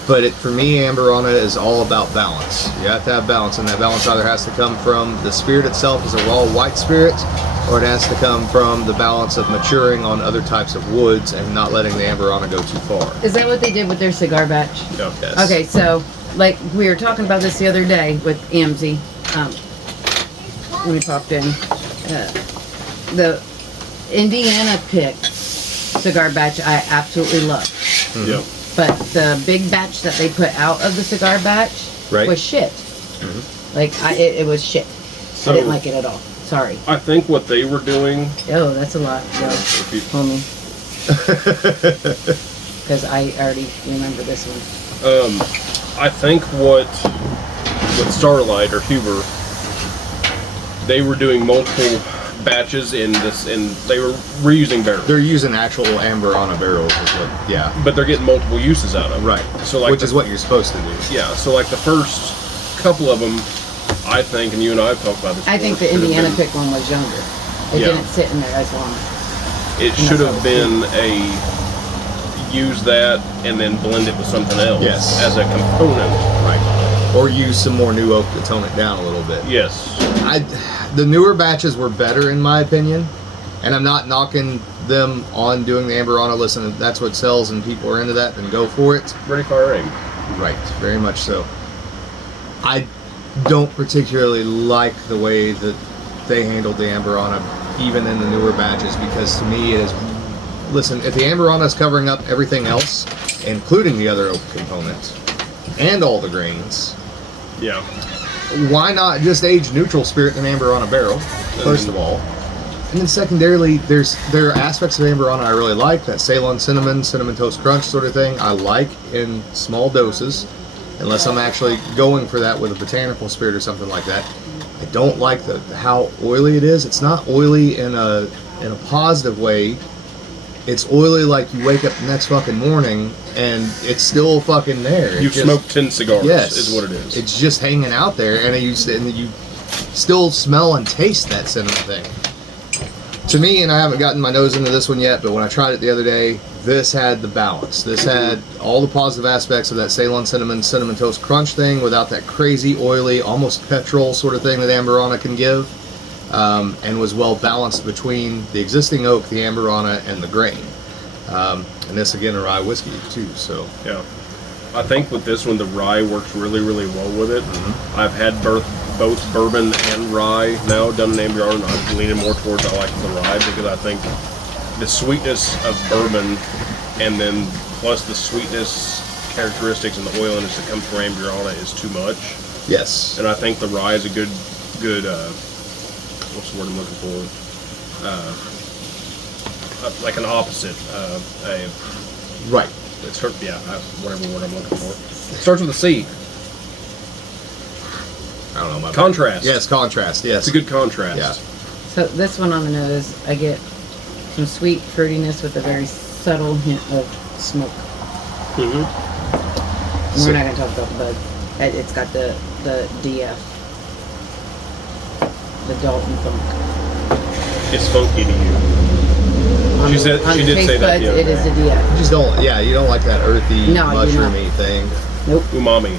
But for me, Amburana is all about balance. You have to have balance, and that balance either has to come from the spirit itself as a raw white spirit, or it has to come from the balance of maturing on other types of woods and not letting the Amburana go too far. Is that what they did with their cigar batch? Yeah. Yes. Okay, so like we were talking about this the other day with Amzie when we popped in. The Indiana pick cigar batch I absolutely love, Yep. but the big batch that they put out of the cigar batch Right. was shit. Like it was shit. So I didn't like it at all. Sorry. I think what they were doing. Oh, that's a lot. Yo, If you, homie. Because I already remember this one. I think with Starlight or Huber, they were doing multiple batches in this, and they were reusing barrels. They're using actual Amburana barrels, is what, yeah. But they're getting multiple uses out of them. Right. So like Which is what you're supposed to do. Yeah. So like the first couple of them, I think, and you and I have talked about this. I think the before, should have Indiana been- pick one was younger. It Yeah. didn't sit in there as long. It should have been use that and then blend it with something else. Yes. As a component. Right. Or use some more new oak to tone it down a little bit. Yes. The newer batches were better in my opinion, and I'm not knocking them on doing the Amburana. Listen, if that's what sells and people are into that, then go for it. Ready, fire, aim. Right, very much so. I don't particularly like the way that they handled the Amburana, even in the newer batches, because to me it is. Listen, if the Amburana is covering up everything else, including the other oak components and all the grains, Yeah. why not just age neutral spirit in Amburana barrel, first of all? And then secondarily, there are aspects of Amburana I really like. That Ceylon cinnamon toast crunch sort of thing, I like in small doses, unless I'm actually going for that with a botanical spirit or something like that. I don't like how oily it is. It's not oily in a positive way. It's oily like you wake up the next fucking morning and it's still fucking there. You've smoked 10 cigars, Yes, is what it is. It's just hanging out there, and you still smell and taste that cinnamon thing. To me, and I haven't gotten my nose into this one yet, but when I tried it the other day, this had the balance. This had all the positive aspects of that Ceylon Cinnamon Toast Crunch thing without that crazy, oily, almost petrol sort of thing that Amburana can give, and was well balanced between the existing oak, the Amburana, and the grain. And this, again, a rye whiskey, too, so. Yeah. I think with this one, the rye works really, really well with it. I've had both bourbon and rye now done in Amburana, and I'm leaning more towards I like the rye because I think the sweetness of bourbon and then plus the sweetness characteristics and the oiliness that comes from Amburana is too much. Yes. And I think the rye is a good what's the word I'm looking for? Like an opposite. Right. It's whatever word I'm looking for. It starts with a C. I don't know. My Contrast. Yes, contrast, yes. It's a good contrast. Yeah. So this one on the nose, I get some sweet fruitiness with a very subtle hint of smoke. Mm-hmm. And we're not going to talk about the bud. It's got the DF. The Dalton Funk. It's funky to you. On She the- said- on she the did say taste that buds, the other it is day. the DF. You just don't, yeah, you don't like that earthy, No, I do not. mushroomy thing. Nope. Umami.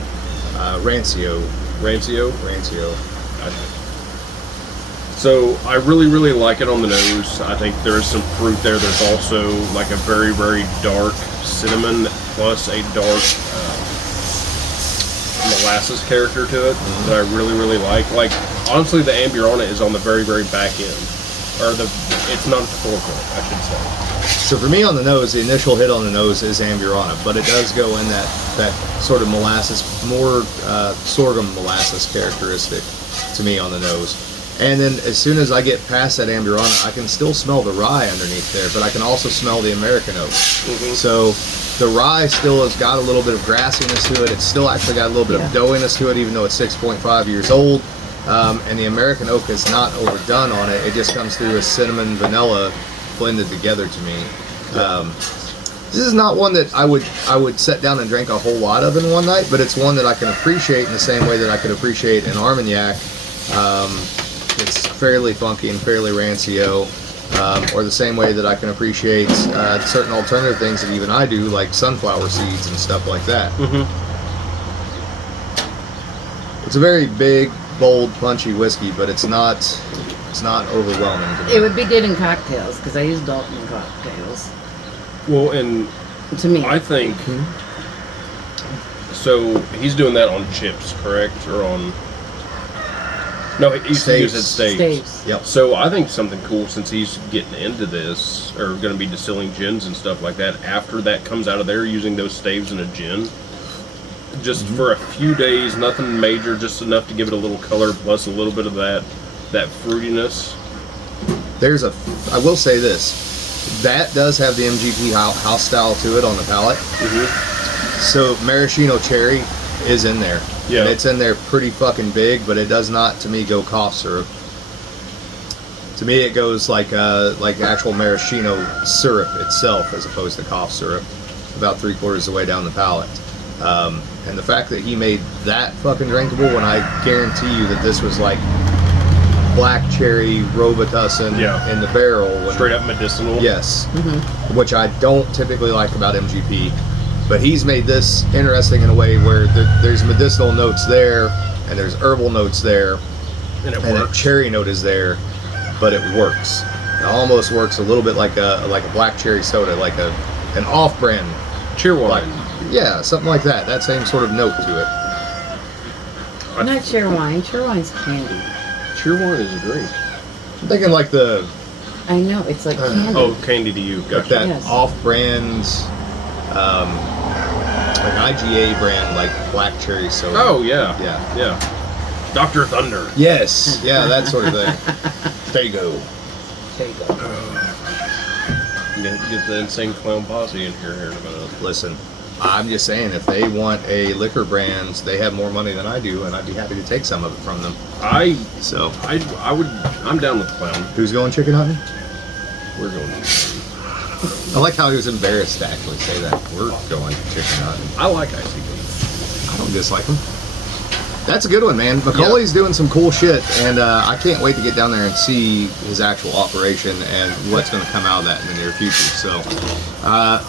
Rancio. Rancio. Rancio. So I really, really like it on the nose. I think there's some fruit there. There's also like a very, very dark cinnamon plus a dark molasses character to it that I really, really like. Like honestly, the Amburana is on the very, very back end, or it's not at the forefront, I should say. So for me on the nose, the initial hit on the nose is Amburana, but it does go in that sort of molasses, more sorghum molasses characteristic to me on the nose. And then as soon as I get past that Amburana, I can still smell the rye underneath there, but I can also smell the American oak. So the rye still has got a little bit of grassiness to it. It's still actually got a little bit of doughiness to it, even though it's 6.5 years old. And the American oak is not overdone on it. It just comes through as cinnamon, vanilla blended together to me. This is not one that I would sit down and drink a whole lot of in one night, but it's one that I can appreciate in the same way that I could appreciate an Armagnac. It's fairly funky and fairly rancio, or the same way that I can appreciate certain alternative things that even I do, like sunflower seeds and stuff like that. It's a very big, bold, punchy whiskey, but it's not overwhelming to me. It would be good in cocktails because I use Dalton in cocktails. Well, and To me. I think so. He's doing that on chips, correct, or on? No, he Staves. uses staves. Staves. Yep. So I think something cool since he's getting into this, or going to be distilling gins and stuff like that. After that comes out of there, using those staves in a gin, just for a few days, nothing major, just enough to give it a little color, plus a little bit of that fruitiness. I will say this, that does have the MGP house style to it on the palate. So maraschino cherry is in there. Yeah. And it's in there pretty fucking big, but it does not, to me, go cough syrup. To me, it goes like actual maraschino syrup itself, as opposed to cough syrup, about 3/4 of the way down the palate. And the fact that he made that fucking drinkable, when I guarantee you that this was like black cherry Robitussin in the barrel. Straight up medicinal. Yes. Which I don't typically like about MGP. But he's made this interesting in a way where there's medicinal notes there, and there's herbal notes there, And it and works. that cherry note is there, but it works. It almost works a little bit like a black cherry soda, like an off-brand, Cheerwine. like something like that. That same sort of note to it. Not Cheerwine. Cheerwine's candy. Cheerwine is a drink. I'm thinking like the I know, it's like candy. Oh, candy to you. like Gotcha. that Yes. off-brand, like IGA brand, like black cherry soda. Oh yeah. Yeah. Yeah. Dr. Thunder. Yes. Yeah, that sort of thing. There you go. There you go. Get the Insane Clown Posse in here in a minute. Listen, I'm just saying, if they want a liquor brand, they have more money than I do, and I'd be happy to take some of it from them. So, I'm down with Clown. who's going chicken hunting? We're going. I like how he was embarrassed to actually say that. We're going chicken hunting. I like ICP. I don't dislike him. That's a good one, man. Macaulay's doing some cool shit, and I can't wait to get down there and see his actual operation and what's going to come out of that in the near future. So,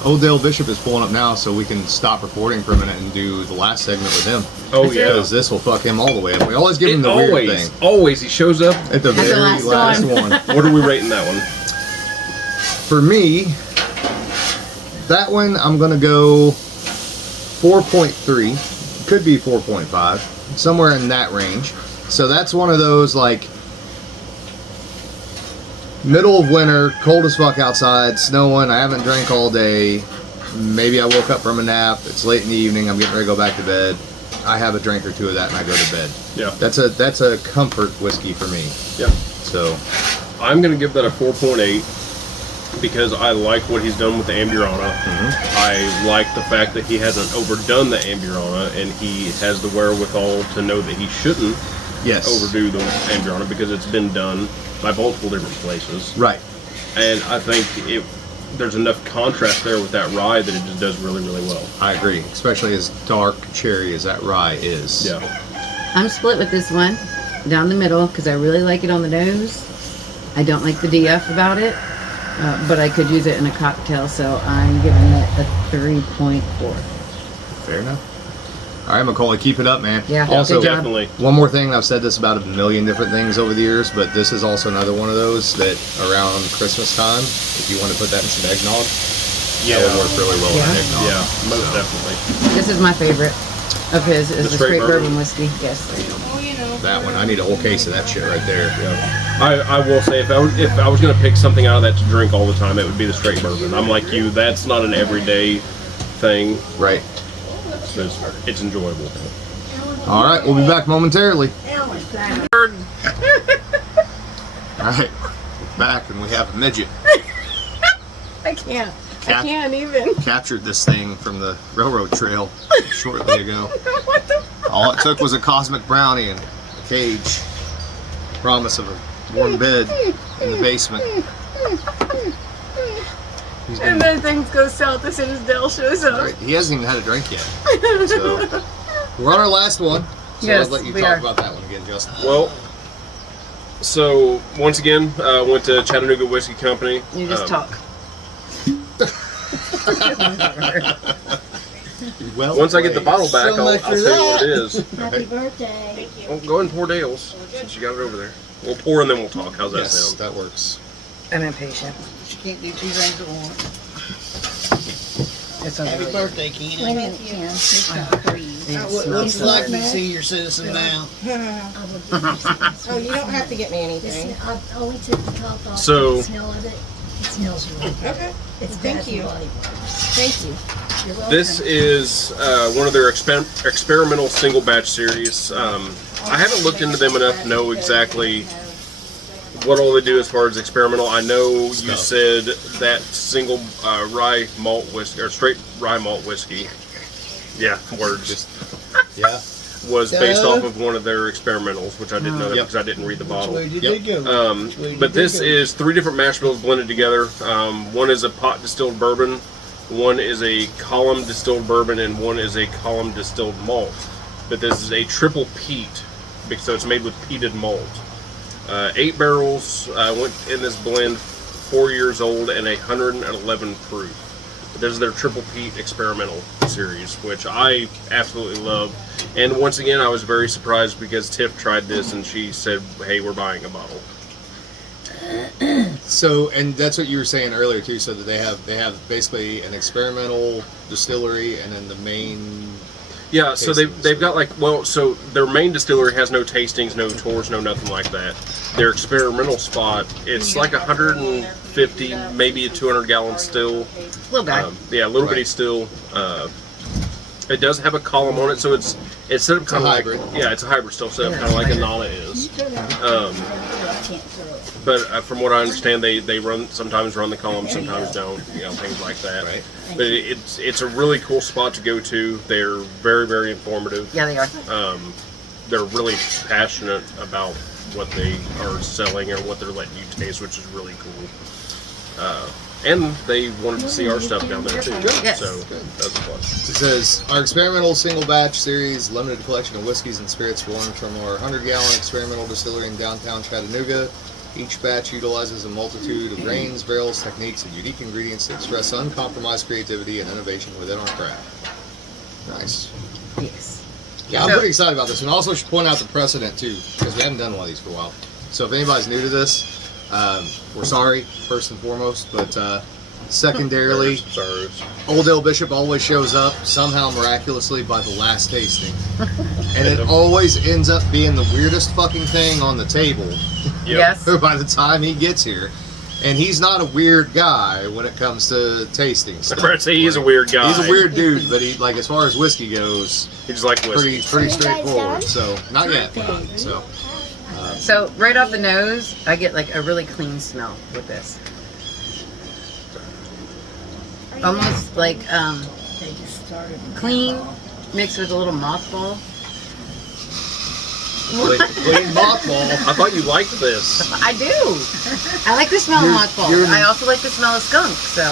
Old Dale Bishop is pulling up now, so we can stop recording for a minute and do the last segment with him. Oh yeah, because this will fuck him all the way up. We always give him the weird thing always he shows up. at the very last one. What are we rating that one? For me, that one I'm going to go 4.3. Could be 4.5. Somewhere in that range. So that's one of those, like, middle of winter, cold as fuck outside, snowing, I haven't drank all day, maybe I woke up from a nap, it's late in the evening, I'm getting ready to go back to bed, I have a drink or two of that and I go to bed. Yeah. That's a comfort whiskey for me. Yeah. So I'm gonna give that a 4.8 because I like what he's done with the Amburana. I like the fact that he hasn't overdone the Amburana, and he has the wherewithal to know that he shouldn't overdo the Amburana because it's been done by multiple different places. Right. And I think there's enough contrast there with that rye that it just does really, really well. I agree, especially as dark cherry as that rye is. Yeah. I'm split with this one, down the middle, because I really like it on the nose. I don't like the DF about it, but I could use it in a cocktail, so I'm giving it a 3.4. Fair enough. All right, Macaulay, keep it up, man. Yeah, Also, good job. Definitely. one more thing, I've said this about a million different things over the years, but this is also another one of those that around Christmas time, if you want to put that in some eggnog, that would work really well in eggnog. Yeah, most definitely. This is my favorite of his, is the straight bourbon bourbon? whiskey. Yes. Oh, you know. That one, I need a whole case of that shit right there. I will say if I was gonna pick something out of that to drink all the time, it would be the straight bourbon. I'm like you, that's not an everyday thing, Right. but it's enjoyable. All right, we'll be back momentarily. All right, back and we have a midget. I can't. Cap- I can't even. Captured this thing from the railroad trail shortly ago. All it took was a cosmic brownie and a cage. Promise of a warm bed in the basement. He's been, And then things go south as soon as Dale shows up. right, he hasn't even had a drink yet. So we're on our last one. So Yes, I'll let you we talk are. about that one again, Justin. Well, so once again, went to Chattanooga Whiskey Company. You just talk. Well, Once I get the bottle back, I'll tell you what it is. Happy birthday. Well, go ahead and pour Dale's since you got it over there. We'll pour and then we'll talk. How's that Yes, sound? that works. I'm impatient. She can't do two things at once. It's Happy birthday, Wait a Keena. minute, Ken. It's not for you. What's it like to see your citizen now? Oh, you don't have to get me anything. I only took the top off. So- The smell of it. It smells really good. Okay. It's Thank Bath you. and Body Works. Thank you. You're welcome. This is one of their experimental single batch series. I haven't looked into them enough to know exactly what all they do as far as experimental. I know you said that single rye malt whiskey, or straight rye malt whiskey, yeah, words, Yeah. was based off of one of their experimentals, which I didn't know that Yep. because I didn't read the bottle. Where did they go? But this is 3 different mash bills blended together. One is a pot distilled bourbon, one is a column distilled bourbon, and one is a column distilled malt. But this is a triple peat, so it's made with peated malt. 8 barrels went in this blend, 4 years old, and 111 proof. This is their triple peat experimental series, which I absolutely love. And once again, I was very surprised because Tiff tried this and she said, "Hey, we're buying a bottle." So, and that's what you were saying earlier too. So that they have basically an experimental distillery, and then the main. Yeah, so Tastings. they've got so their main distillery has no tastings, no tours, no nothing like that. Their experimental spot, it's like 150, maybe a 200-gallon still. Little guy. Yeah, a little Right. bitty still. It does have a column on it, so it's set up kind of like hybrid. yeah, it's a hybrid still set up kind of like a Nana is. But from what I understand, they sometimes run the column, sometimes don't, things like that. Right. But it's a really cool spot to go to. They're very, very informative. Yeah, they are. They're really passionate about what they are selling or what they're letting you taste, which is really cool. And they wanted to see our stuff down there too. Yes. So that's a plus. It says, our experimental single batch series, limited collection of whiskeys and spirits born from our 100-gallon experimental distillery in downtown Chattanooga. Each batch utilizes a multitude of grains, barrels, techniques, and unique ingredients to express uncompromised creativity and innovation within our craft. Nice. Yes. Yeah, I'm So- pretty excited about this. And also should point out the precedent too, because we haven't done one of these for a while. So if anybody's new to this, we're sorry, first and foremost, but secondarily, Sorry. Old Dale Bishop always shows up somehow miraculously by the last tasting. And it always ends up being the weirdest fucking thing on the table Yes. by the time he gets here. And he's not a weird guy when it comes to tasting stuff. I'd say he's a weird guy. He's a weird dude, but he, like, as far as whiskey goes, He's like whiskey. pretty straightforward. So not yet. So So right off the nose, I get like a really clean smell with this. Almost like They just started. clean mixed with a little mothball. clean mothball. I thought you liked this. I do. I like the smell of mothball. you're- I also like the smell of skunk. So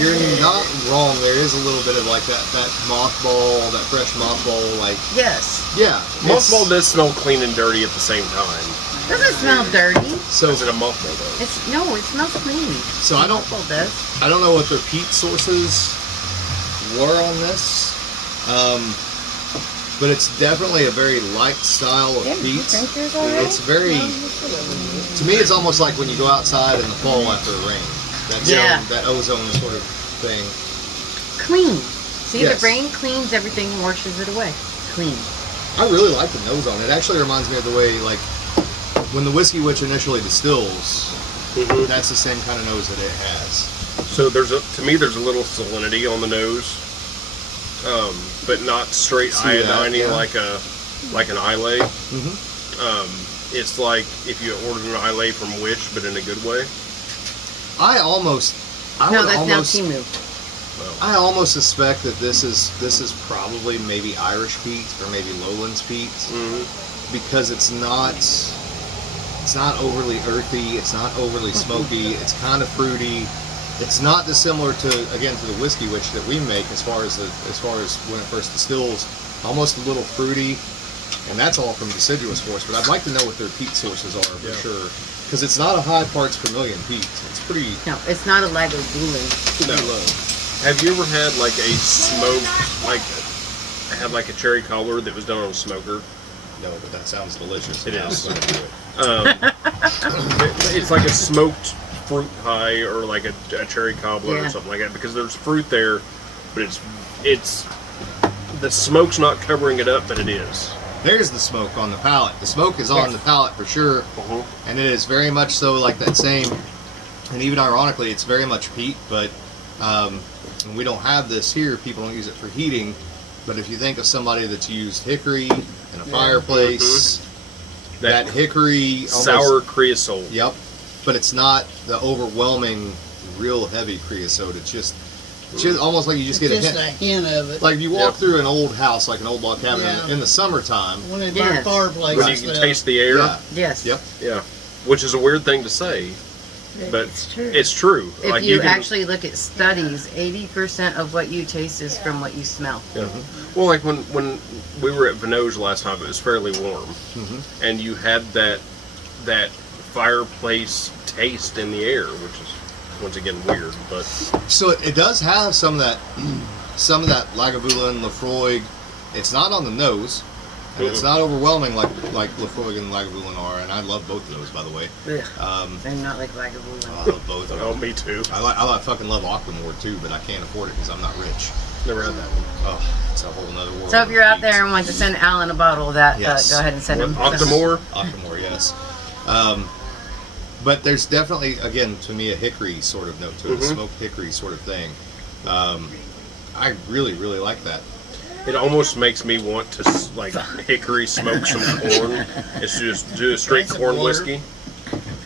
You're not wrong. There is a little bit of like that mothball, that fresh mothball, like yes, yeah. Mothball does smell clean and dirty at the same time. doesn't smell dirty. So Is it a mothball though? It's no, it smells clean. so I don't Mothball does. I don't know what their peat sources were on this, but it's definitely a very light style of peat. It's very, to me, it's almost like when you go outside in the fall after a rain. That's Yeah. that ozone sort of thing. Clean. See, Yes. the rain cleans everything and washes it away. Clean. I really like the nose on it. It actually reminds me of the way, like, when the Whiskey Witch initially distills, Mm-hmm. that's the same kind of nose that it has. So to me, there's a little salinity on the nose, but not straight See that, iodine yeah. like an Islay. Mm-hmm. It's like if you ordered an Islay from Witch, but in a good way. I No, would that's almost, now Timu. I almost suspect that this is probably maybe Irish peat or maybe Lowlands peat, Mm-hmm. because it's not overly earthy, it's not overly smoky, it's kind of fruity. It's not dissimilar to the Whiskey Witch that we make as far as when it first distills, almost a little fruity, and that's all from deciduous forest. But I'd like to know what their peat sources are for sure, because it's not a high parts per million peat. It's pretty No, it's not a Lagavulin. No. low. Have you ever had like a smoked, had like a cherry collar that was done on a smoker? No, but that sounds delicious. It Now is. I'm gonna do it. It's like a smoked fruit pie or like a cherry cobbler Yeah. or something like that, because there's fruit there, but it's the smoke's not covering it up, but it is. There's the smoke on the palate. The smoke is on Yes. the palate for sure, and it is very much so like that same. And even ironically, it's very much peat, but and we don't have this here. People don't use it for heating. But if you think of somebody that's used hickory in a fireplace, that hickory almost, sour creosote. Yep, but it's not the overwhelming, real heavy creosote. It's just almost like you just get a Just hint. a hint of it. Like you walk through an old house, like an old log cabin Yeah. in the summertime. When they burn Yes. fireplace When and you can stuff. taste the air. Yeah. Yes. Yep. Yeah. Which is a weird thing to say, but It's true. it's true. If Like you can- actually look at studies, 80% of what you taste is from what you smell. Yeah. Well, like when we were at Vinoge last time, it was fairly warm, and you had that fireplace taste in the air, which is once again weird. But So it does have some of that Lagavulin, Lafroig. It's not on the nose, and it's not overwhelming like Lafroig and Lagavulin are. And I love both of those, by the way. Ugh. They're not like Lagavulin. I love both of oh, them. me too. I fucking love Aquamore too, but I can't afford it because I'm not rich. Never had that one. Oh, it's a whole nother world. So if you're out of there and want to send Alan a bottle of that, Yes. go ahead and send him. What, Octomore? Aquamore, yes. But there's definitely, again, to me, a hickory sort of note to it, a smoked hickory sort of thing. I really, really like that. It almost makes me want to like hickory smoke some corn. It's just do a straight That's a corn blur. whiskey,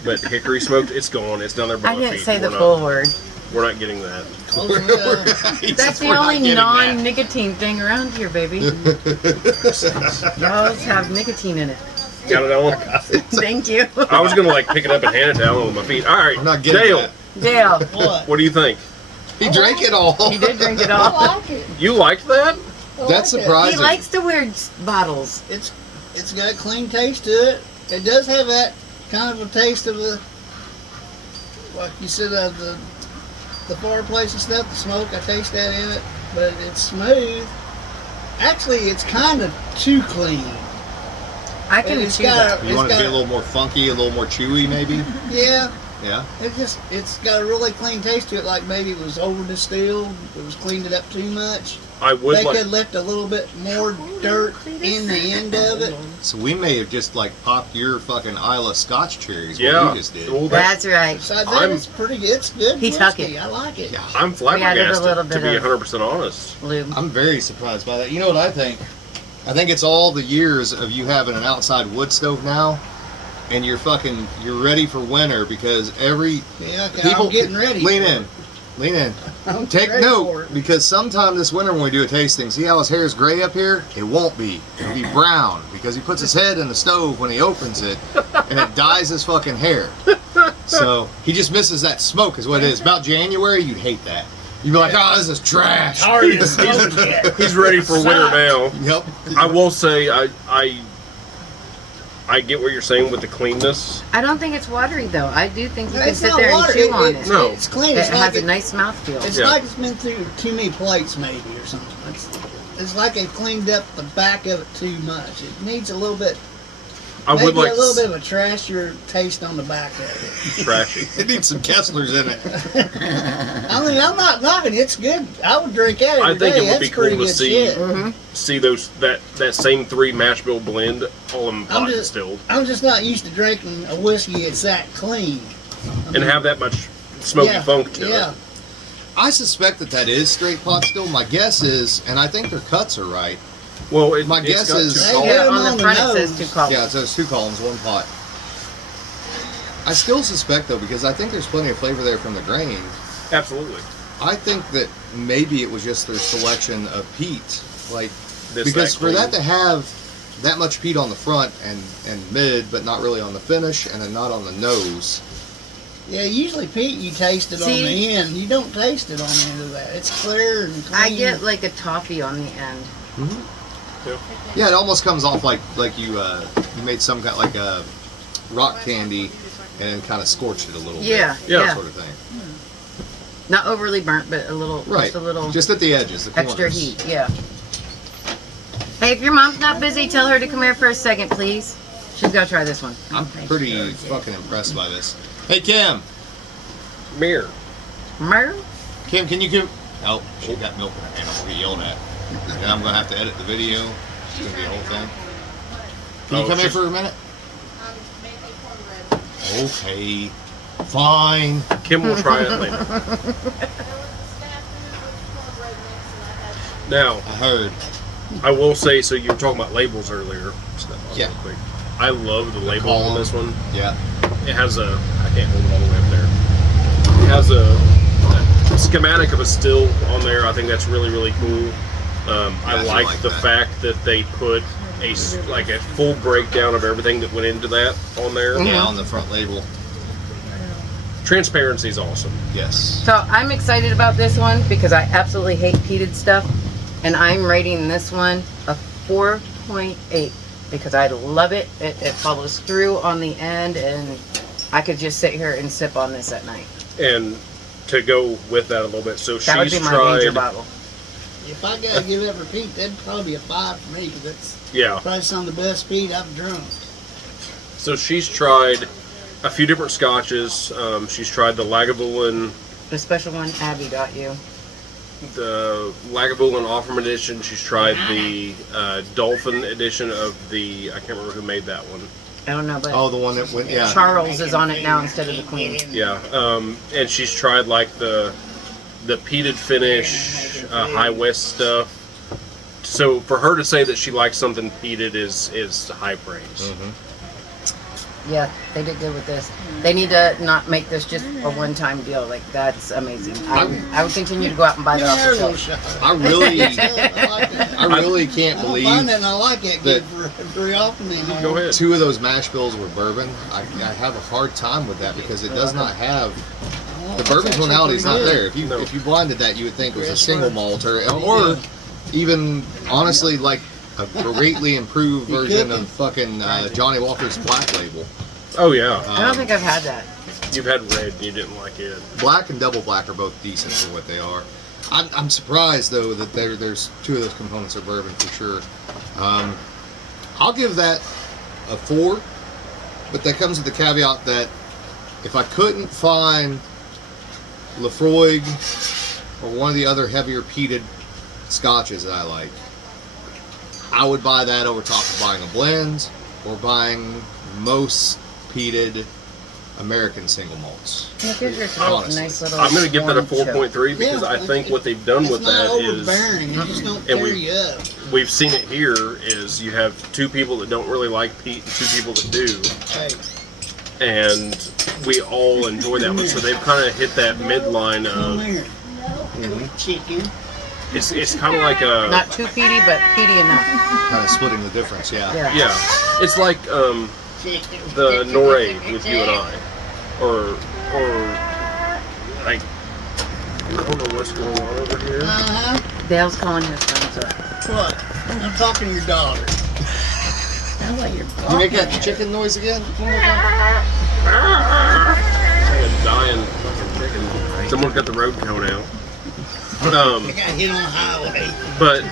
but hickory smoked, it's gone. It's down there by I my didn't feet. say the We're full not- word. We're not getting that. Oh, yeah. That's the We're not only getting that. non-nicotine thing around here, baby. Y'all have nicotine in it. Got it, Alan? Thank you. I was gonna like pick it up and hand it to Alan with my feet. All right, We're not getting Dale. that. Dale, What? What do you think? He drank it all. he did drink it I all. like it. You liked that? I That's like it. surprising. He likes to wear bottles. It's got a clean taste to it. It does have that kind of a taste of the, like you said, the fireplace and stuff, the smoke. I taste that in it, but it's smooth. Actually, it's kind of too clean. I can It's chew got that. a- You want it to be a got- little more funky, a little more chewy, maybe? Yeah, Yeah. it's got a really clean taste to it. Like maybe it was over distilled. It was cleaned it up too much. I would They like. could left a little bit more dirt in the end of it. So we may have just like popped your fucking Isla Scotch cherries. Yeah. What we just did. Well, that, That's right. Besides I'm- that, it's pretty. It's good. He took whiskey. it. I like it. Yeah. I'm We added a little flabbergasted, to bit be of- 100% honest. Lube. I'm very surprised by that. You know what I think? I think it's all the years of you having an outside wood stove now, and you're ready for winter because every Yeah, okay, I'm getting ready. Lean for in, it. lean in. I'm Take ready for note it. because sometime this winter when we do a tasting, see how his hair is gray up here? It won't be. It'll be brown because he puts his head in the stove when he opens it, and it dyes his fucking hair. So he just misses that smoke, is what it is. About January, you'd hate that. You'd be like, "Oh, this is trash." Already smoked it. He's ready for winter now. Yep. I will say, I get what you're saying with the cleanness. I don't think it's watery though. I do think you can It's sit not there and water. chew on it. No. It's clean. It It's like has a nice mouthfeel. It's Yeah. like it's been through too many plates, maybe, or something. It's like they cleaned up the back of it too much. It needs a little bit, I maybe would like a little bit of a trashier taste on the back of it. trashy. It needs some Kesslers in it. I mean, I'm not knocking it. It's good. I would drink that every I think day. it would That's be cool pretty to good see. shit. Mm-hmm. See that same 3 mash bill blend all in pot just- distilled, I'm just not used to drinking a whiskey that's that clean. and have that much smoky yeah, funk to yeah. it. I suspect that is straight pot still. My guess is, and I think their cuts are right. Well, My it's guess got is- two Hey, colors. yeah. Yeah, them on on the the front it says nose. 2 colors. Yeah, it says 2 columns, 1 pot. I still suspect though, because I think there's plenty of flavor there from the grain. Absolutely. I think that maybe it was just their selection of peat, like This, because that for that clean. to have that much peat on the front and mid, but not really on the finish, and then not on the nose. Yeah, usually Pete, you taste it on See? the end. You don't taste it on the end of that. It's clear and clean. I get like a toffee on the end. Yeah, it almost comes off like you made some kind like a rock candy and kind of scorched it a little Yeah, bit. Yeah. yeah. Sort of thing. Not overly burnt, but a little, Right. just a little Just at the edges, the extra corners. heat. Yeah. Hey, if your mom's not busy, tell her to come here for a second, please. She's got to try this one. I'm pretty fucking impressed by this. Hey, Kim. Mirror. Mer? Kim, can you come? Oh, she got milk in her hand. I'm gonna get yelled at. And I'm gonna have to edit the video. It's gonna be a whole thing. Can you Oh, come here she's- for a minute? Okay. Fine. Kim will try it later. Now, I heard. I will say, so you were talking about labels earlier. Yeah. Real quick. I love the label on this one. Yeah. It has a, I can't hold it all the way up there. It has a schematic of a still on there. I think that's really, really cool. I like the that. fact that they put a full breakdown of everything that went into that on there. Yeah, on the front label. Transparency is awesome. Yes. So I'm excited about this one because I absolutely hate peated stuff. And I'm rating this one a 4.8 because I love it. It follows through on the end, and I could just sit here and sip on this at night. And to go with that a little bit, so That would she's be my danger tried. bottle. If I gotta give it for Pete, that'd probably be a 5 for me because that's Yeah. probably some of the best Pete I've drunk. So she's tried a few different scotches. She's tried the Lagavulin, The special one Abby got you. the Lagavulin Offram edition. She's tried the Dolphin edition of the. I can't remember who made that one. I don't know, but Oh, the one that went. Yeah. Charles is on it now instead of the Queen. Yeah, and she's tried like the peated finish, High West stuff. So for her to say that she likes something peated is high praise. Mm-hmm. Yeah, they did good with this. They need to not make this just a one-time deal. Like, that's amazing. I would continue to go out and buy that off the shelf. I really, I like that. I really can't I don't believe find that and I like it that- very often anymore. Go ahead. 2 of those mash bills were bourbon. I have a hard time with that because it does not have The bourbon tonality is not pretty there. If you No. if you blinded that, you would think it was a Yes, single sir. malt or even honestly like a greatly improved You version cooking? of fucking Johnny Walker's Black Label. Oh yeah, I don't think I've had that. you've had red and you didn't like it. Black and double black are both decent for what they are. I'm surprised though that there's two of those components are bourbon for sure. I'll give that a 4, but that comes with the caveat that if I couldn't find Lafroig or one of the other heavier peated scotches that I like, I would buy that over top of buying a blend or buying most peated American single malts. It gives your throat a Honestly. nice little. I'm gonna give that a warm chill. 4.3 because Yeah, I think what they've done with It's not that is overbearing. It just don't and tear we- you up. we've seen it here is you have two people that don't really like peat and two people that do, Hey, and we all enjoy that one. So they've kind of hit that midline come of here. Chicken. it's kind of like a Not too peaty, but peaty enough. Kind of splitting the difference, Yeah. yeah, it's like the Noré with you and I, or like I don't know what's going on over here. Uh-huh. Dale's calling his friends up. What? I'm talking to your daughter. Sounds like you're You make that chicken noise again? Like a dying fucking chicken. Someone's got the road cone out. I got hit on the highway. But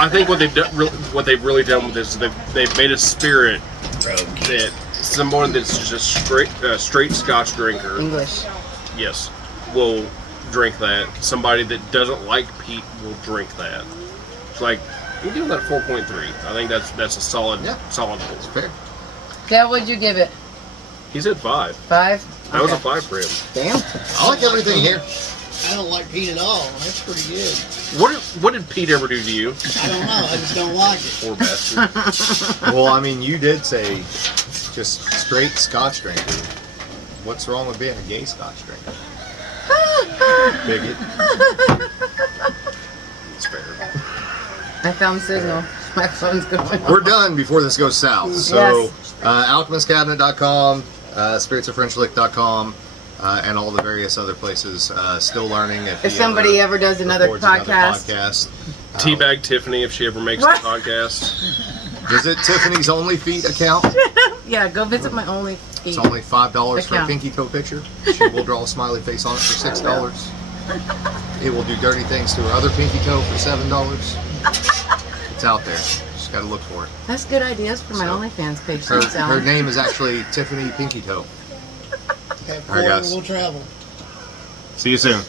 I think what they've really done with this is they've made a spirit that someone that's just straight Scotch drinker, English. yes, will drink that. Somebody that doesn't like peat will drink that. It's like you give that a 4.3. I think that's a solid solid score. Fair. Dale, what'd you give it? He said 5. 5? That was a 5 for him. Damn. I like everything here. I don't like peat at all. That's pretty good. What did Pete ever do to you? I don't know. I just don't like it. Poor bastard. Well, I mean, you did say just straight Scotch drinker. What's wrong with being a gay Scotch drinker? Bigot. It's fair. I found signal. My phone's going We're off. done before this goes south. So, alchemistcabinet.com, spiritsofFrenchlick.com, and all the various other places. Still learning. If somebody ever does another podcast. Teabag Tiffany if she ever makes What? the podcast. Visit Tiffany's Only Feet account. Yeah, go visit my only. It's only $5 for a Account. pinky toe picture. She will draw a smiley face on it for $6. It will do dirty things to her other pinky toe for $7. It's out there. Just gotta look for it. That's good ideas for my So, OnlyFans page. Her, Thanks, her Alan. name is actually Tiffany Pinky Toe. Okay, All right, guys. we'll travel. See you soon.